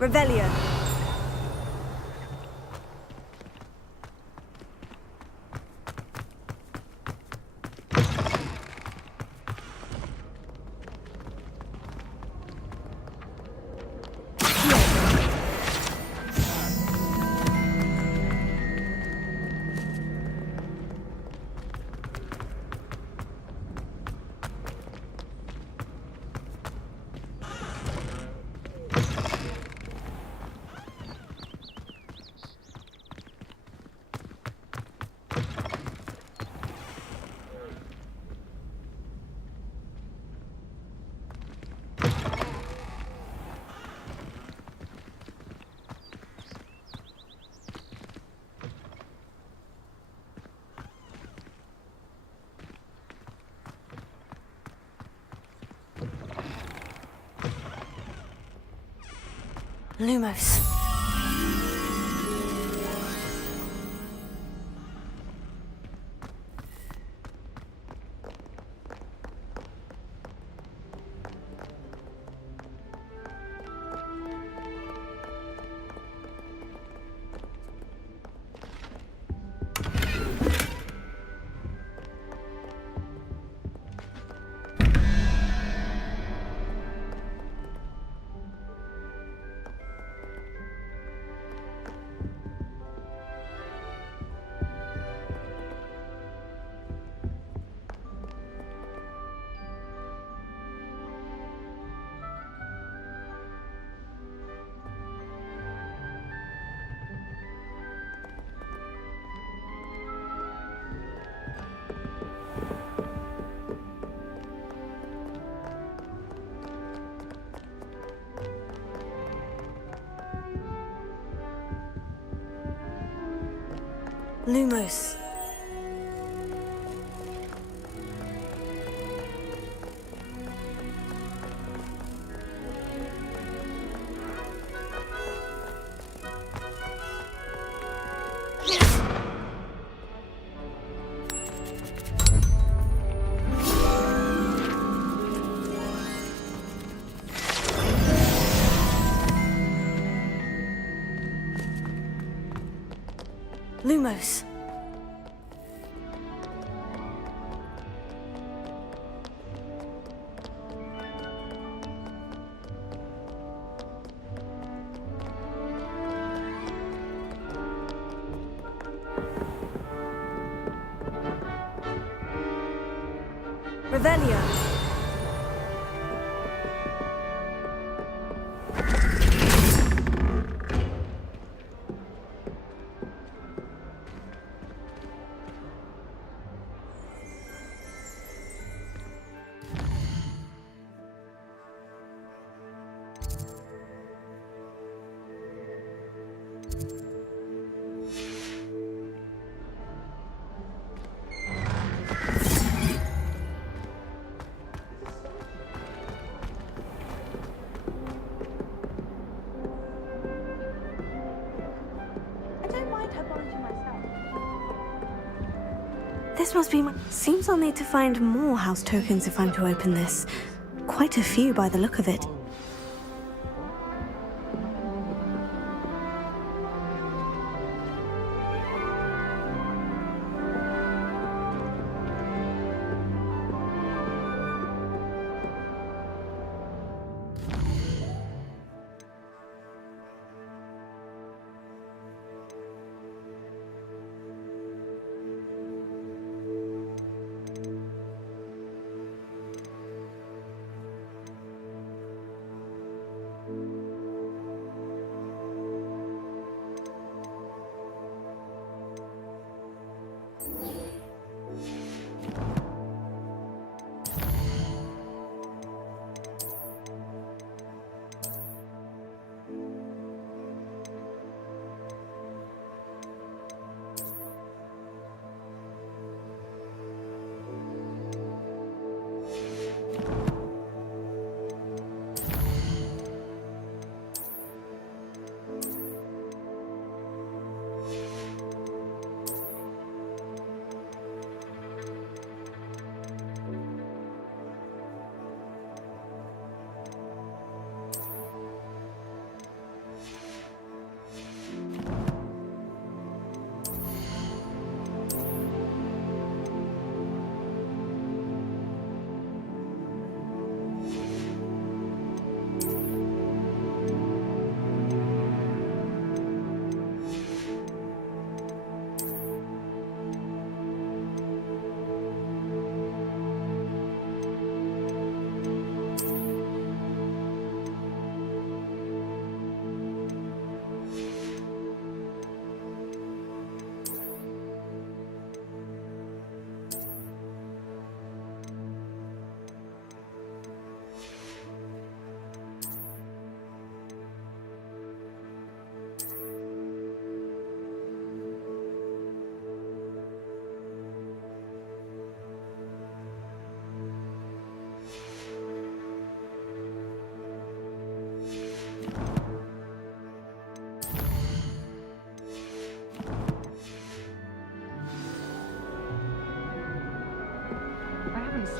Revelio. Lumos. Lumos. Lumos. Revelio. This must be my... Seems I'll need to find more house tokens if I'm to open this. Quite a few by the look of it.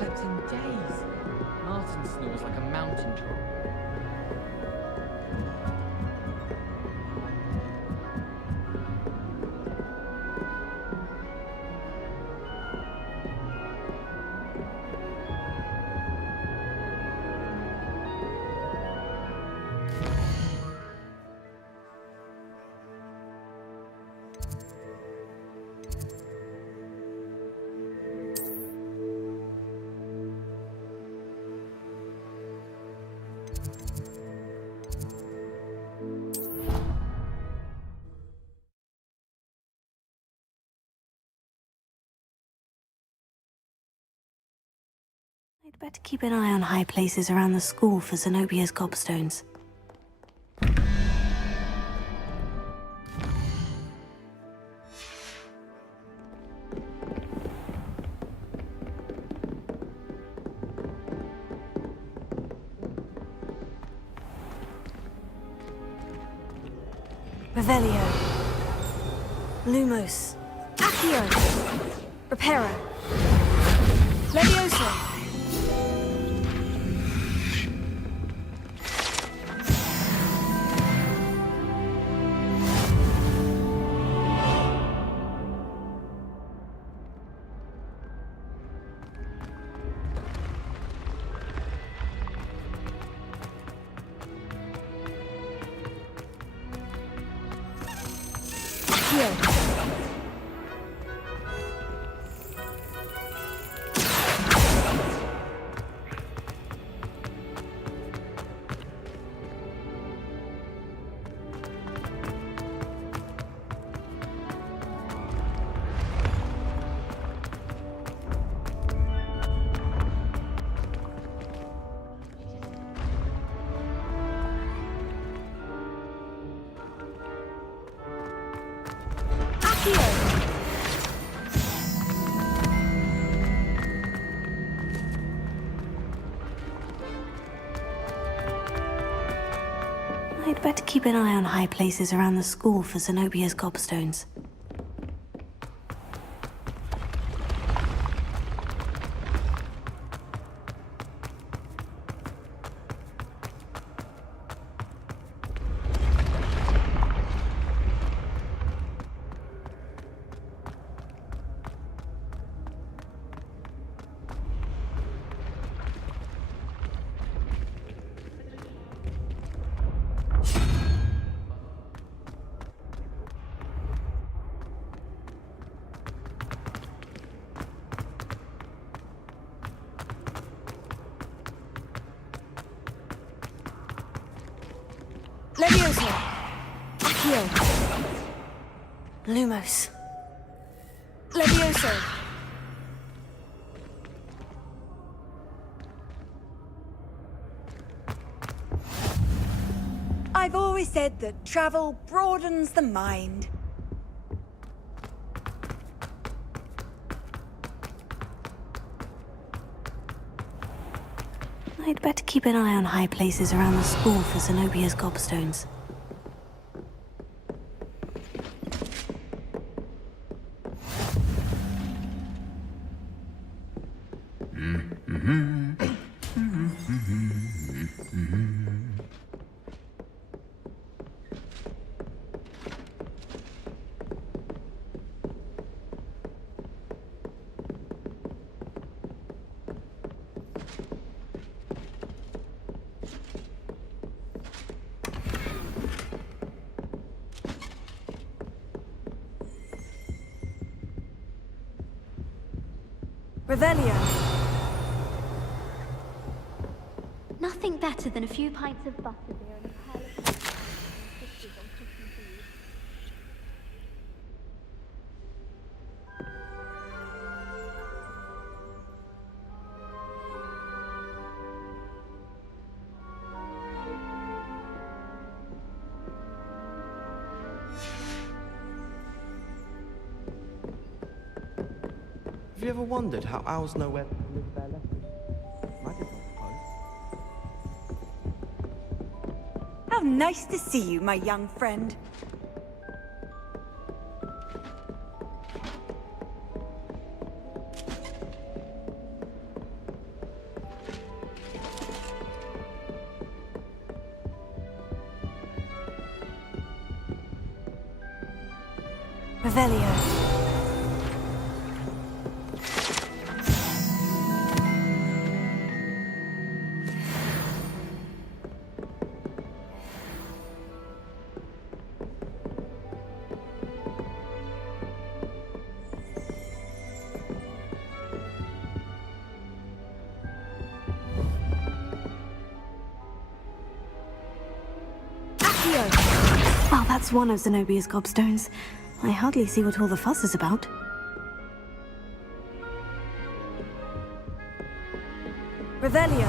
slept in days. Martin snores like a mountain troll. I'd better keep an eye on high places around the school for Zenobia's gobstones. Revelio. Lumos. Accio. Reparo. Levioso. I'd better keep an eye on high places around the school for Zenobia's gobstones. Levioso. Accio. Lumos. Levioso. I've always said that travel broadens the mind. I'd better keep an eye on high places around the school for Zenobia's gobstones. Revelio. Nothing better than a few pints of butterbeer and a pile of biscuits on Christmas Eve. Have you ever wondered how owls know where to live their letters? Magic, I suppose. How nice to see you, my young friend. Revelio. Well, that's one of Zenobia's gobstones. I hardly see what all the fuss is about. Revelio.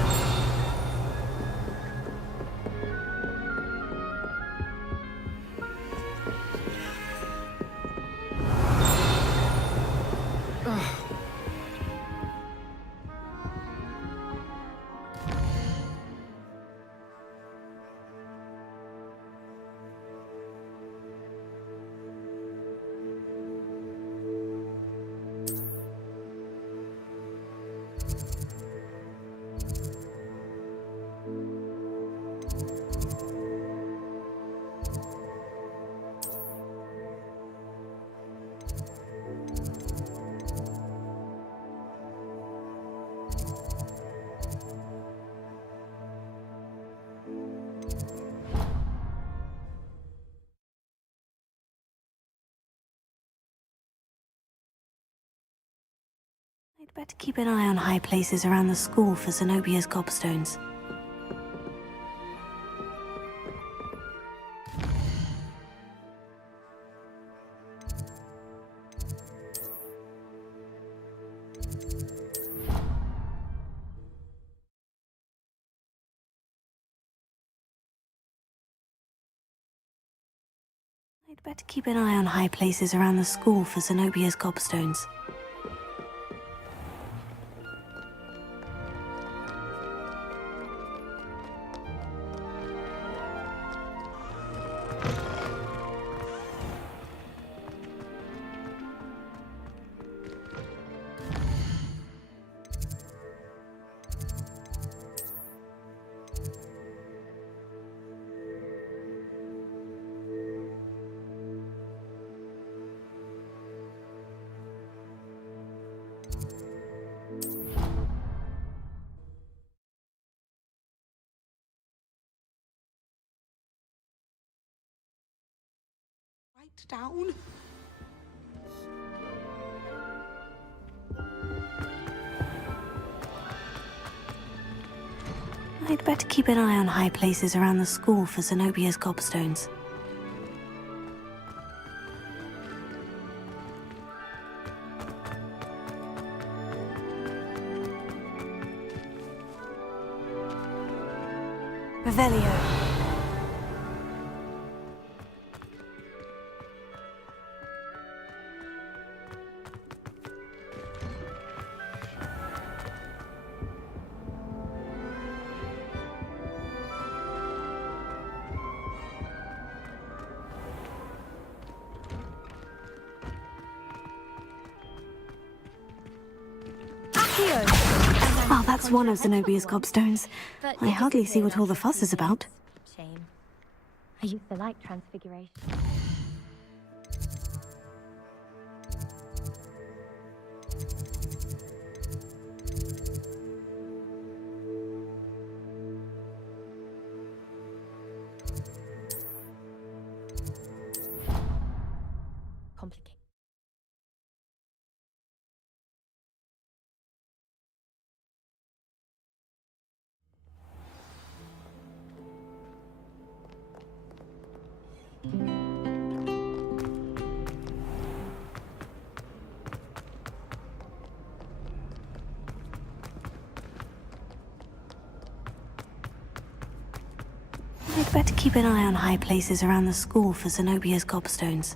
I'd better keep an eye on high places around the school for Zenobia's gobstones. I'd better keep an eye on high places around the school for Zenobia's gobstones. Down. I'd better keep an eye on high places around the school for Zenobia's gobstones. Revelio. Well, that's one of Zenobia's gobstones. I hardly see what all the fuss is about. Shame. I used to like transfiguration. Complicated. I'd better keep an eye on high places around the school for Zenobia's gobstones.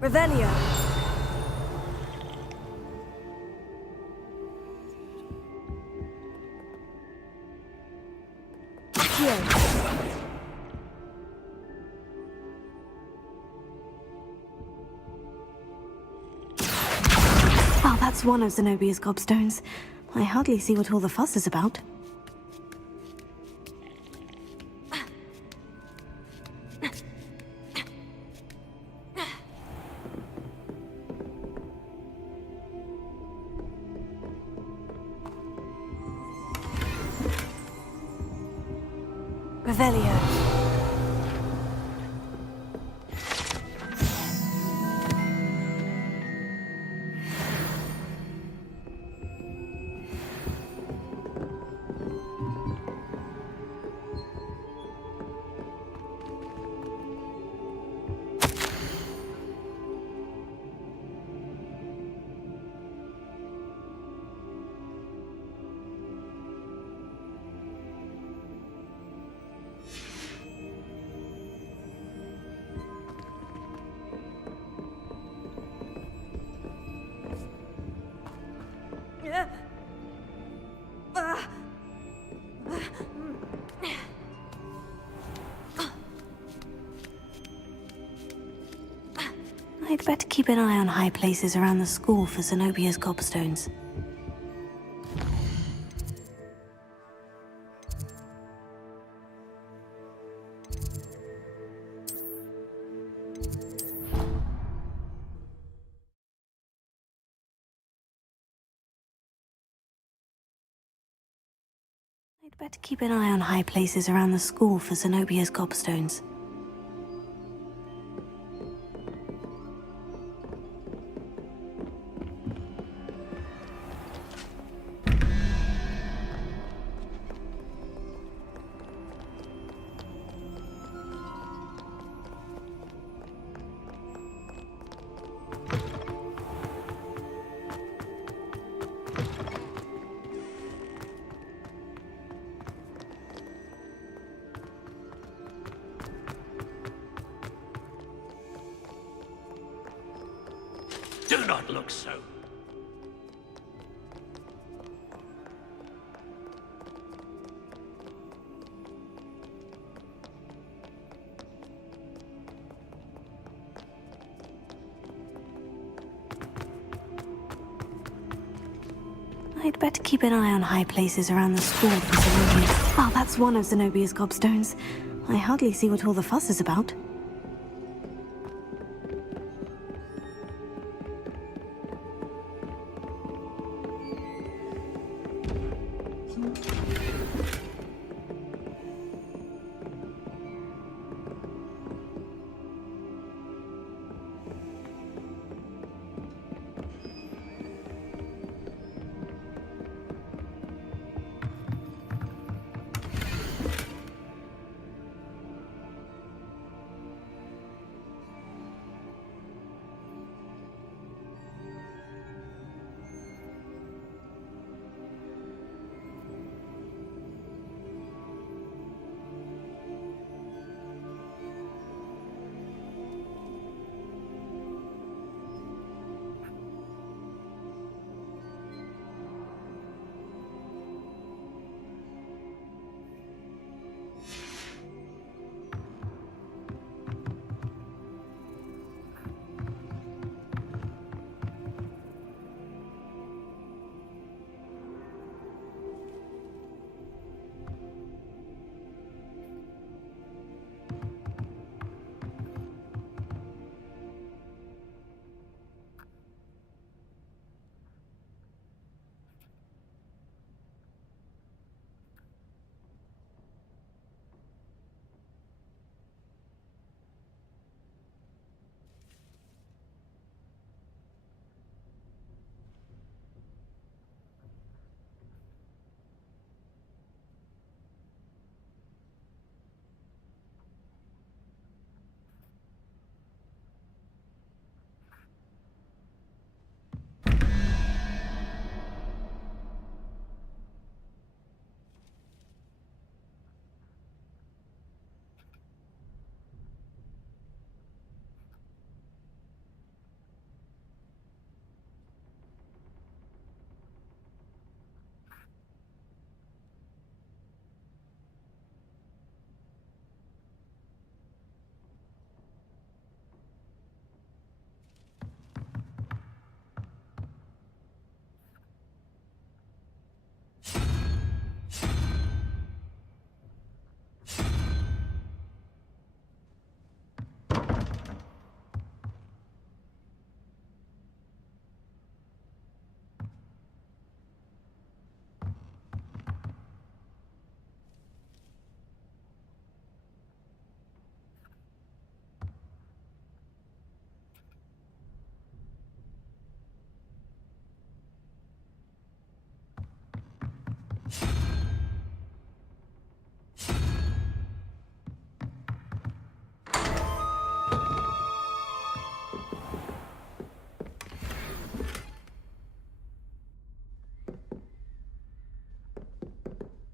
Revelio. that's one of Zenobia's gobstones. I hardly see what all the fuss is about. Revelio. I'd better keep an eye on high places around the school for Zenobia's gobstones. I'd better keep an eye on high places around the school for Zenobia's gobstones. Do not look so. I'd better keep an eye on high places around the school for Zenobia. Oh, that's one of Zenobia's gobstones. I hardly see what all the fuss is about.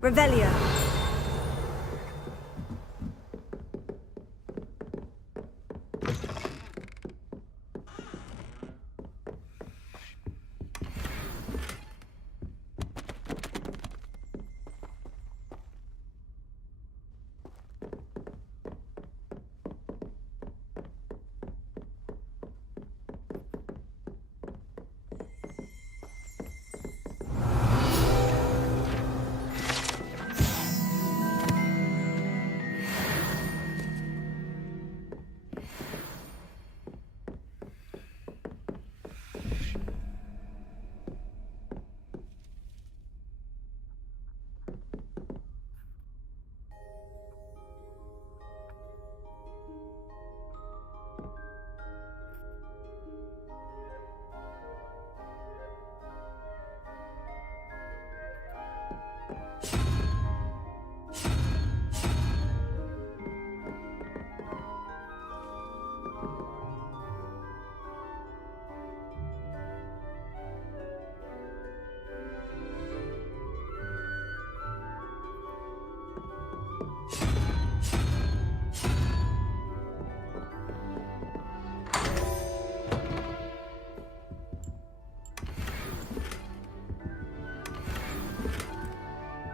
Revelio.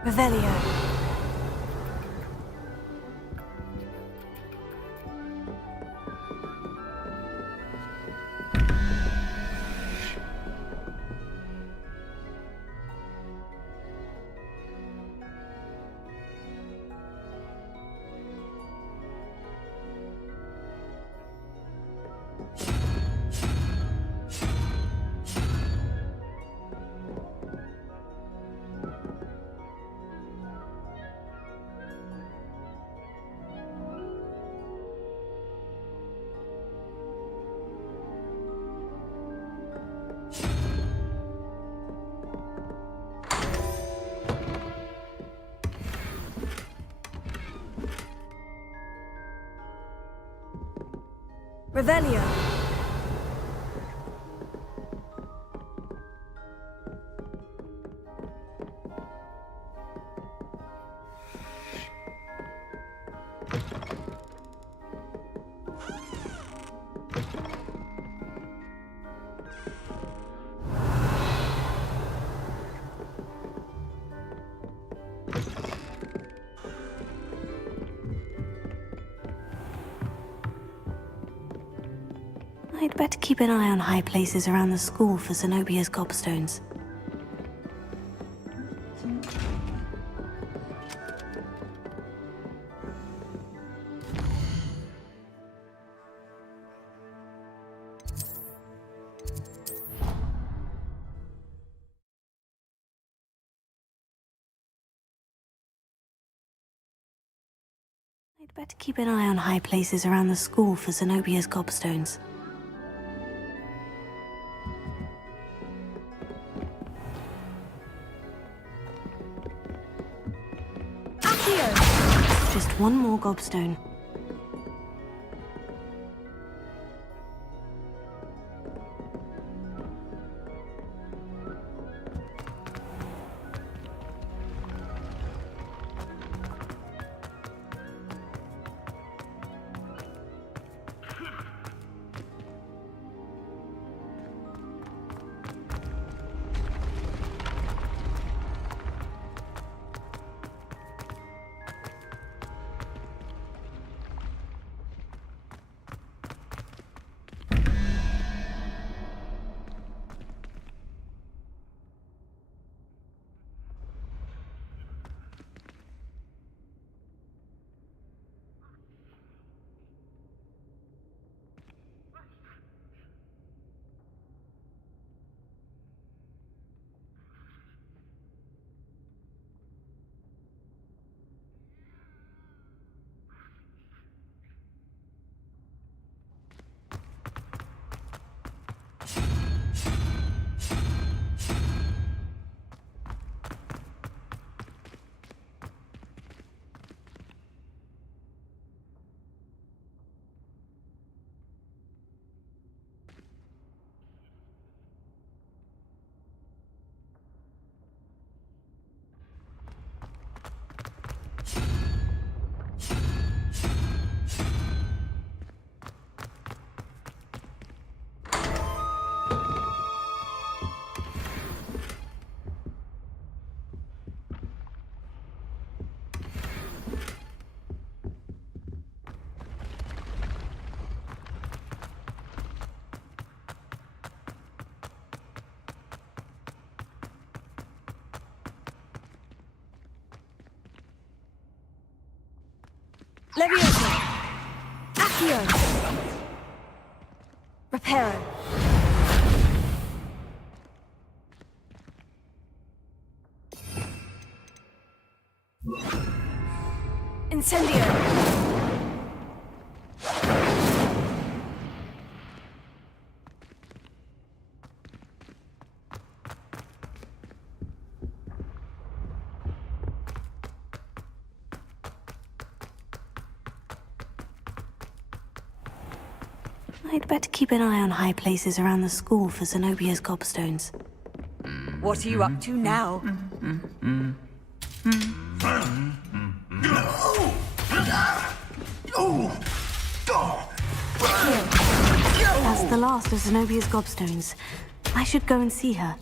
Revelio. Revelio. I'd better keep an eye on high places around the school for Zenobia's gobstones. I'd better keep an eye on high places around the school for Zenobia's gobstones. Just one more gobstone. Leviosa! Accio! Reparo! Incendio! I'd better keep an eye on high places around the school for Zenobia's gobstones. What are you up to now? That's the last of Zenobia's gobstones. I should go and see her.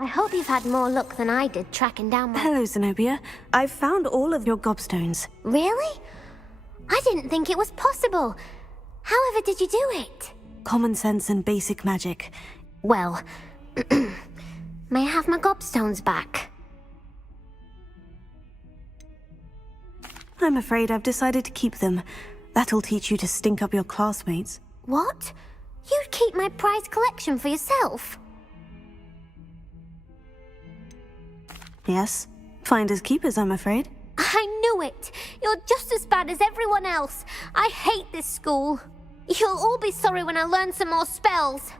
I hope you've had more luck than I did tracking down my... Hello, Zenobia. I've found all of your gobstones. Really? I didn't think it was possible. However did you do it? Common sense and basic magic. Well, may I have my gobstones back? I'm afraid I've decided to keep them. That'll teach you to stink up your classmates. What? You'd keep my prized collection for yourself? Yes. Finders keepers, I'm afraid. I knew it! You're just as bad as everyone else. I hate this school. You'll all be sorry when I learn some more spells.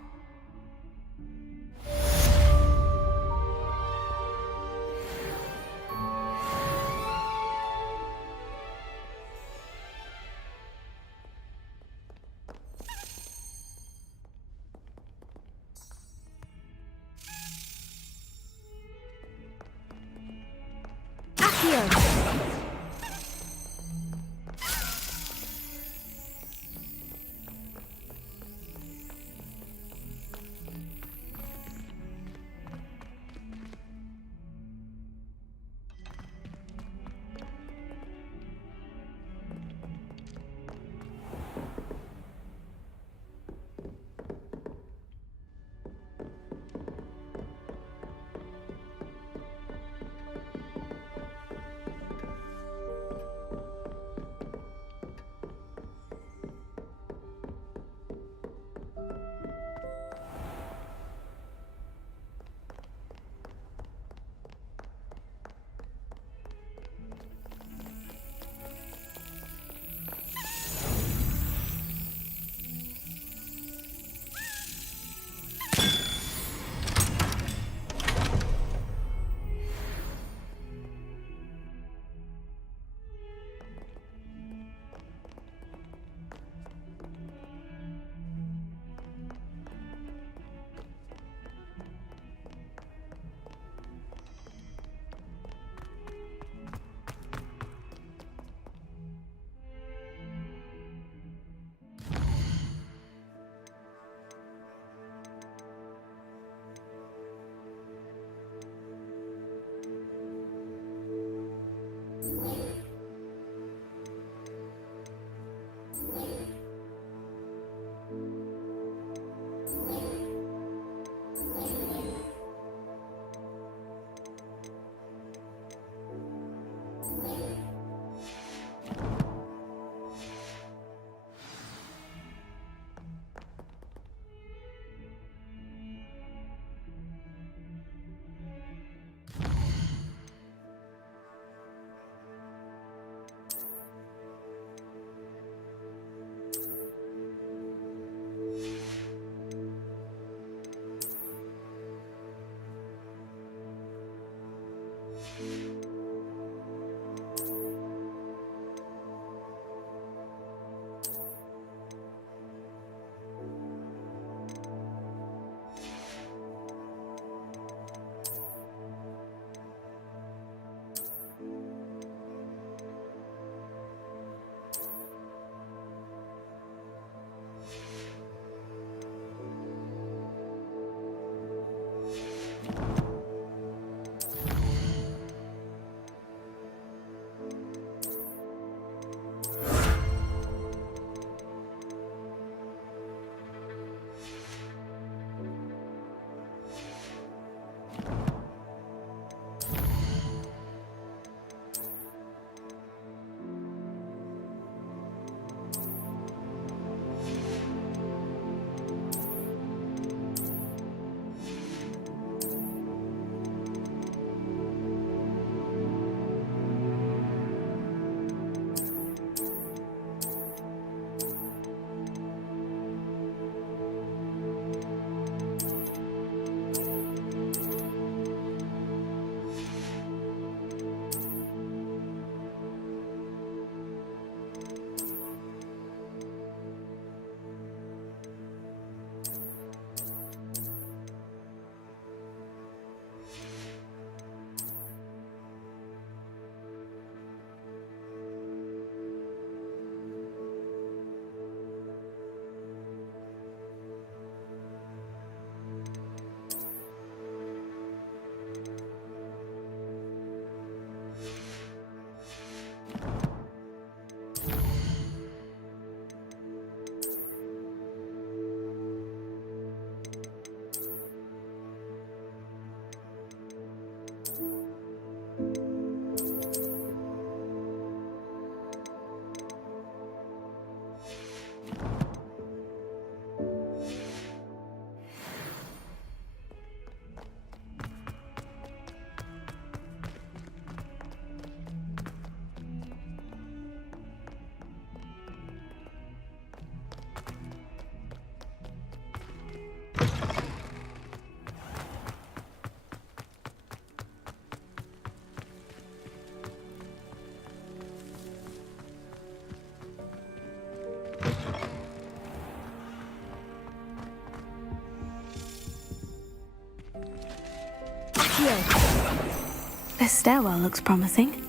Accio. This stairwell looks promising.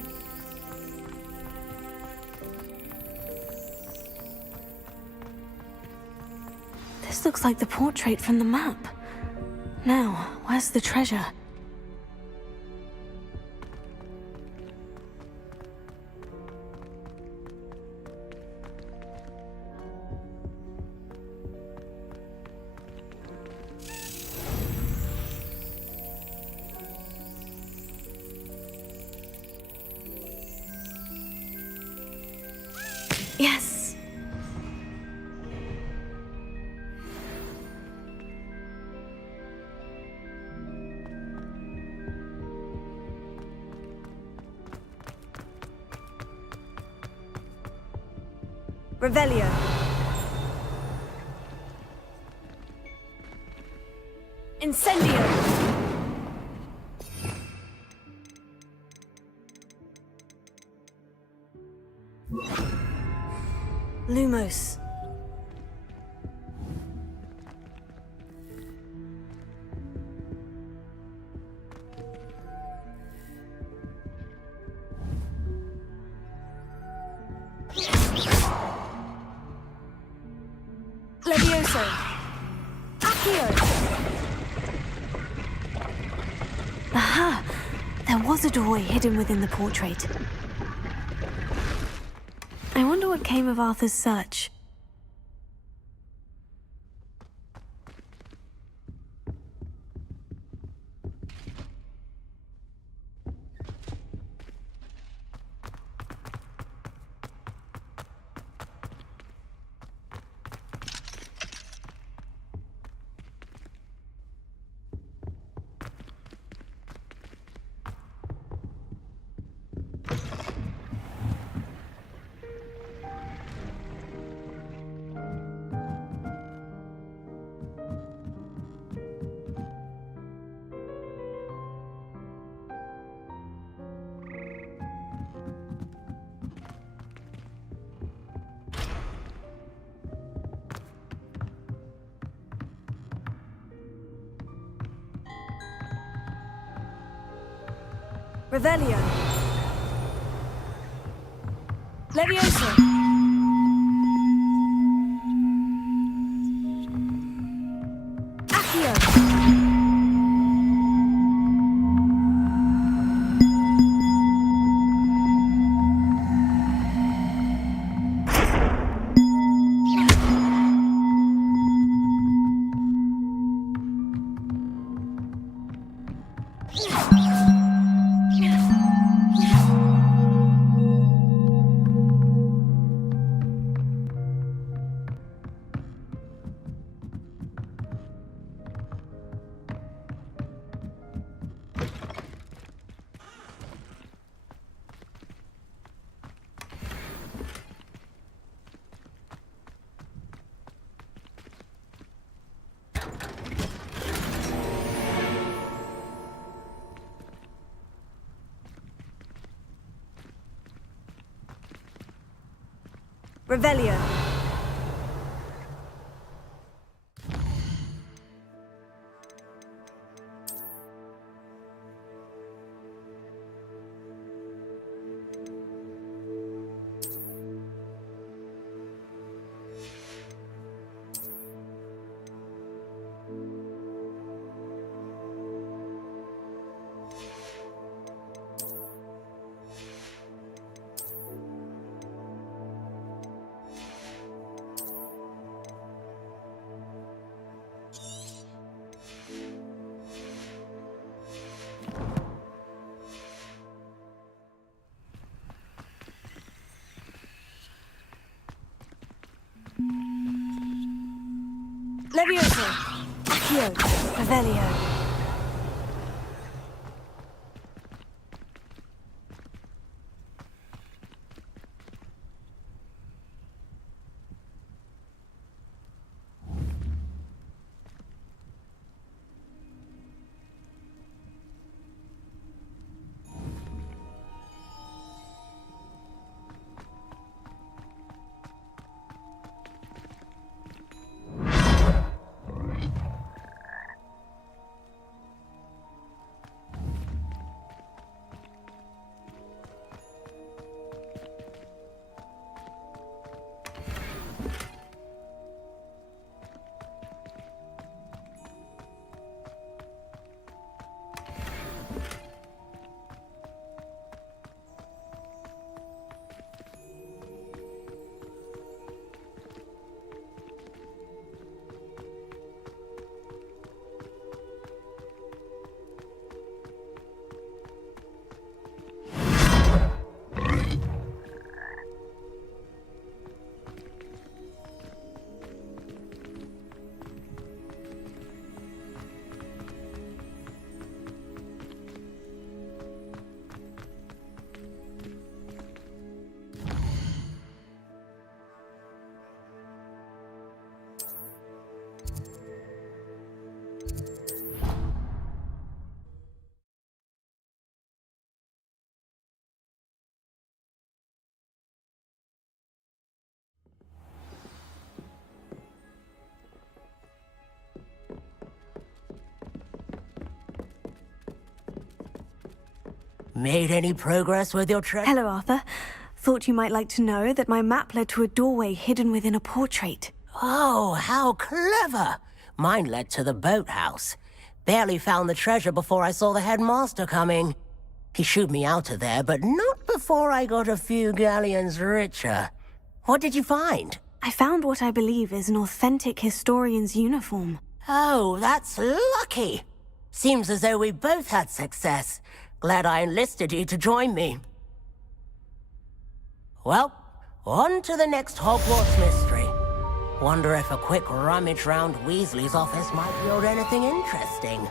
This looks like the portrait from the map. Now, where's the treasure? Yes. Revelio. Incendio. Lumos. Levioso. Accio. Aha! There was a doorway hidden within the portrait. I wonder what came of Arthur's search. Revelio. Levioso. Accio. Revelio. Levioso. Accio. Revelio. Made any progress with your treasure? Hello, Arthur. Thought you might like to know that my map led to a doorway hidden within a portrait. Oh, how clever! Mine led to the boathouse. Barely found the treasure before I saw the headmaster coming. He shooed me out of there, but not before I got a few galleons richer. What did you find? I found what I believe is an authentic historian's uniform. Oh, that's lucky. Seems as though we both had success. Glad I enlisted you to join me. Well, on to the next Hogwarts mystery. Wonder if a quick rummage round Weasley's office might yield anything interesting.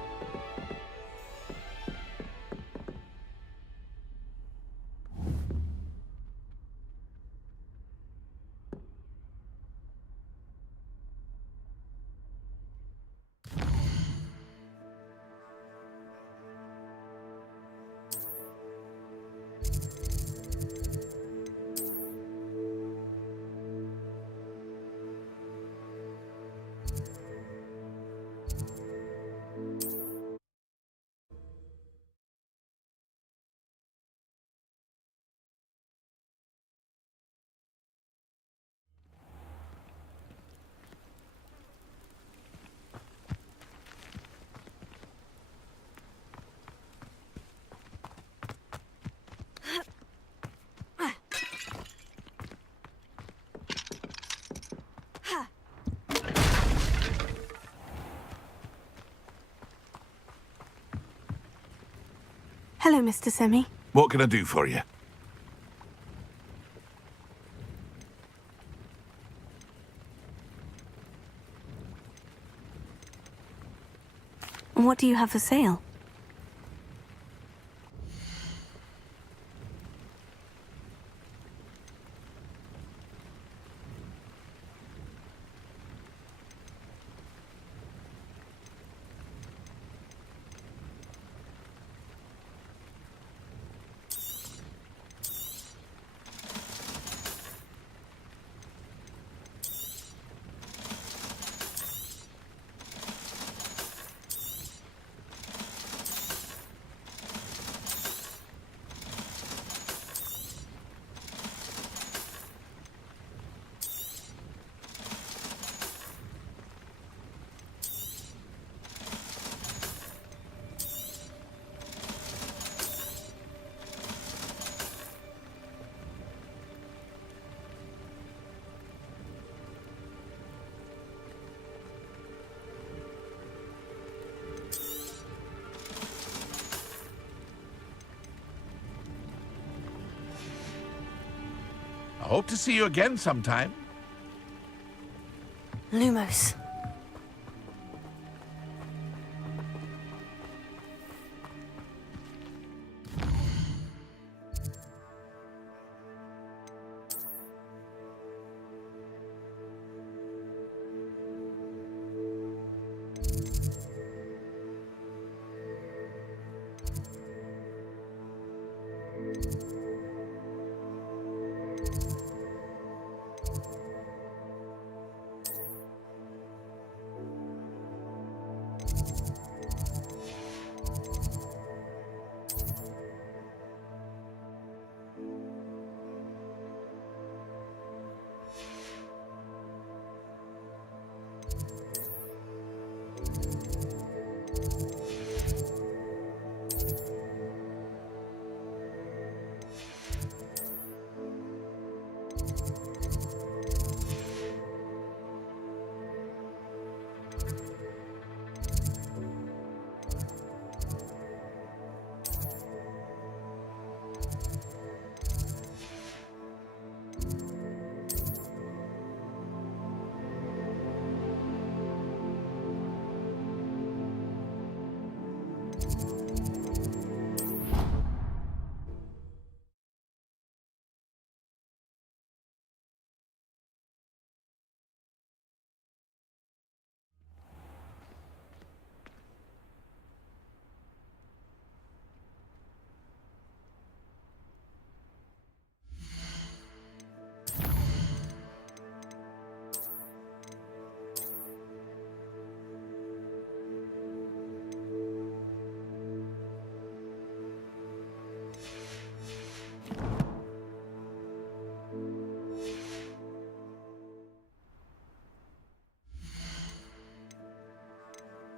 Hello, Mr. Semi. What can I do for you? What do you have for sale? I hope to see you again sometime. Lumos.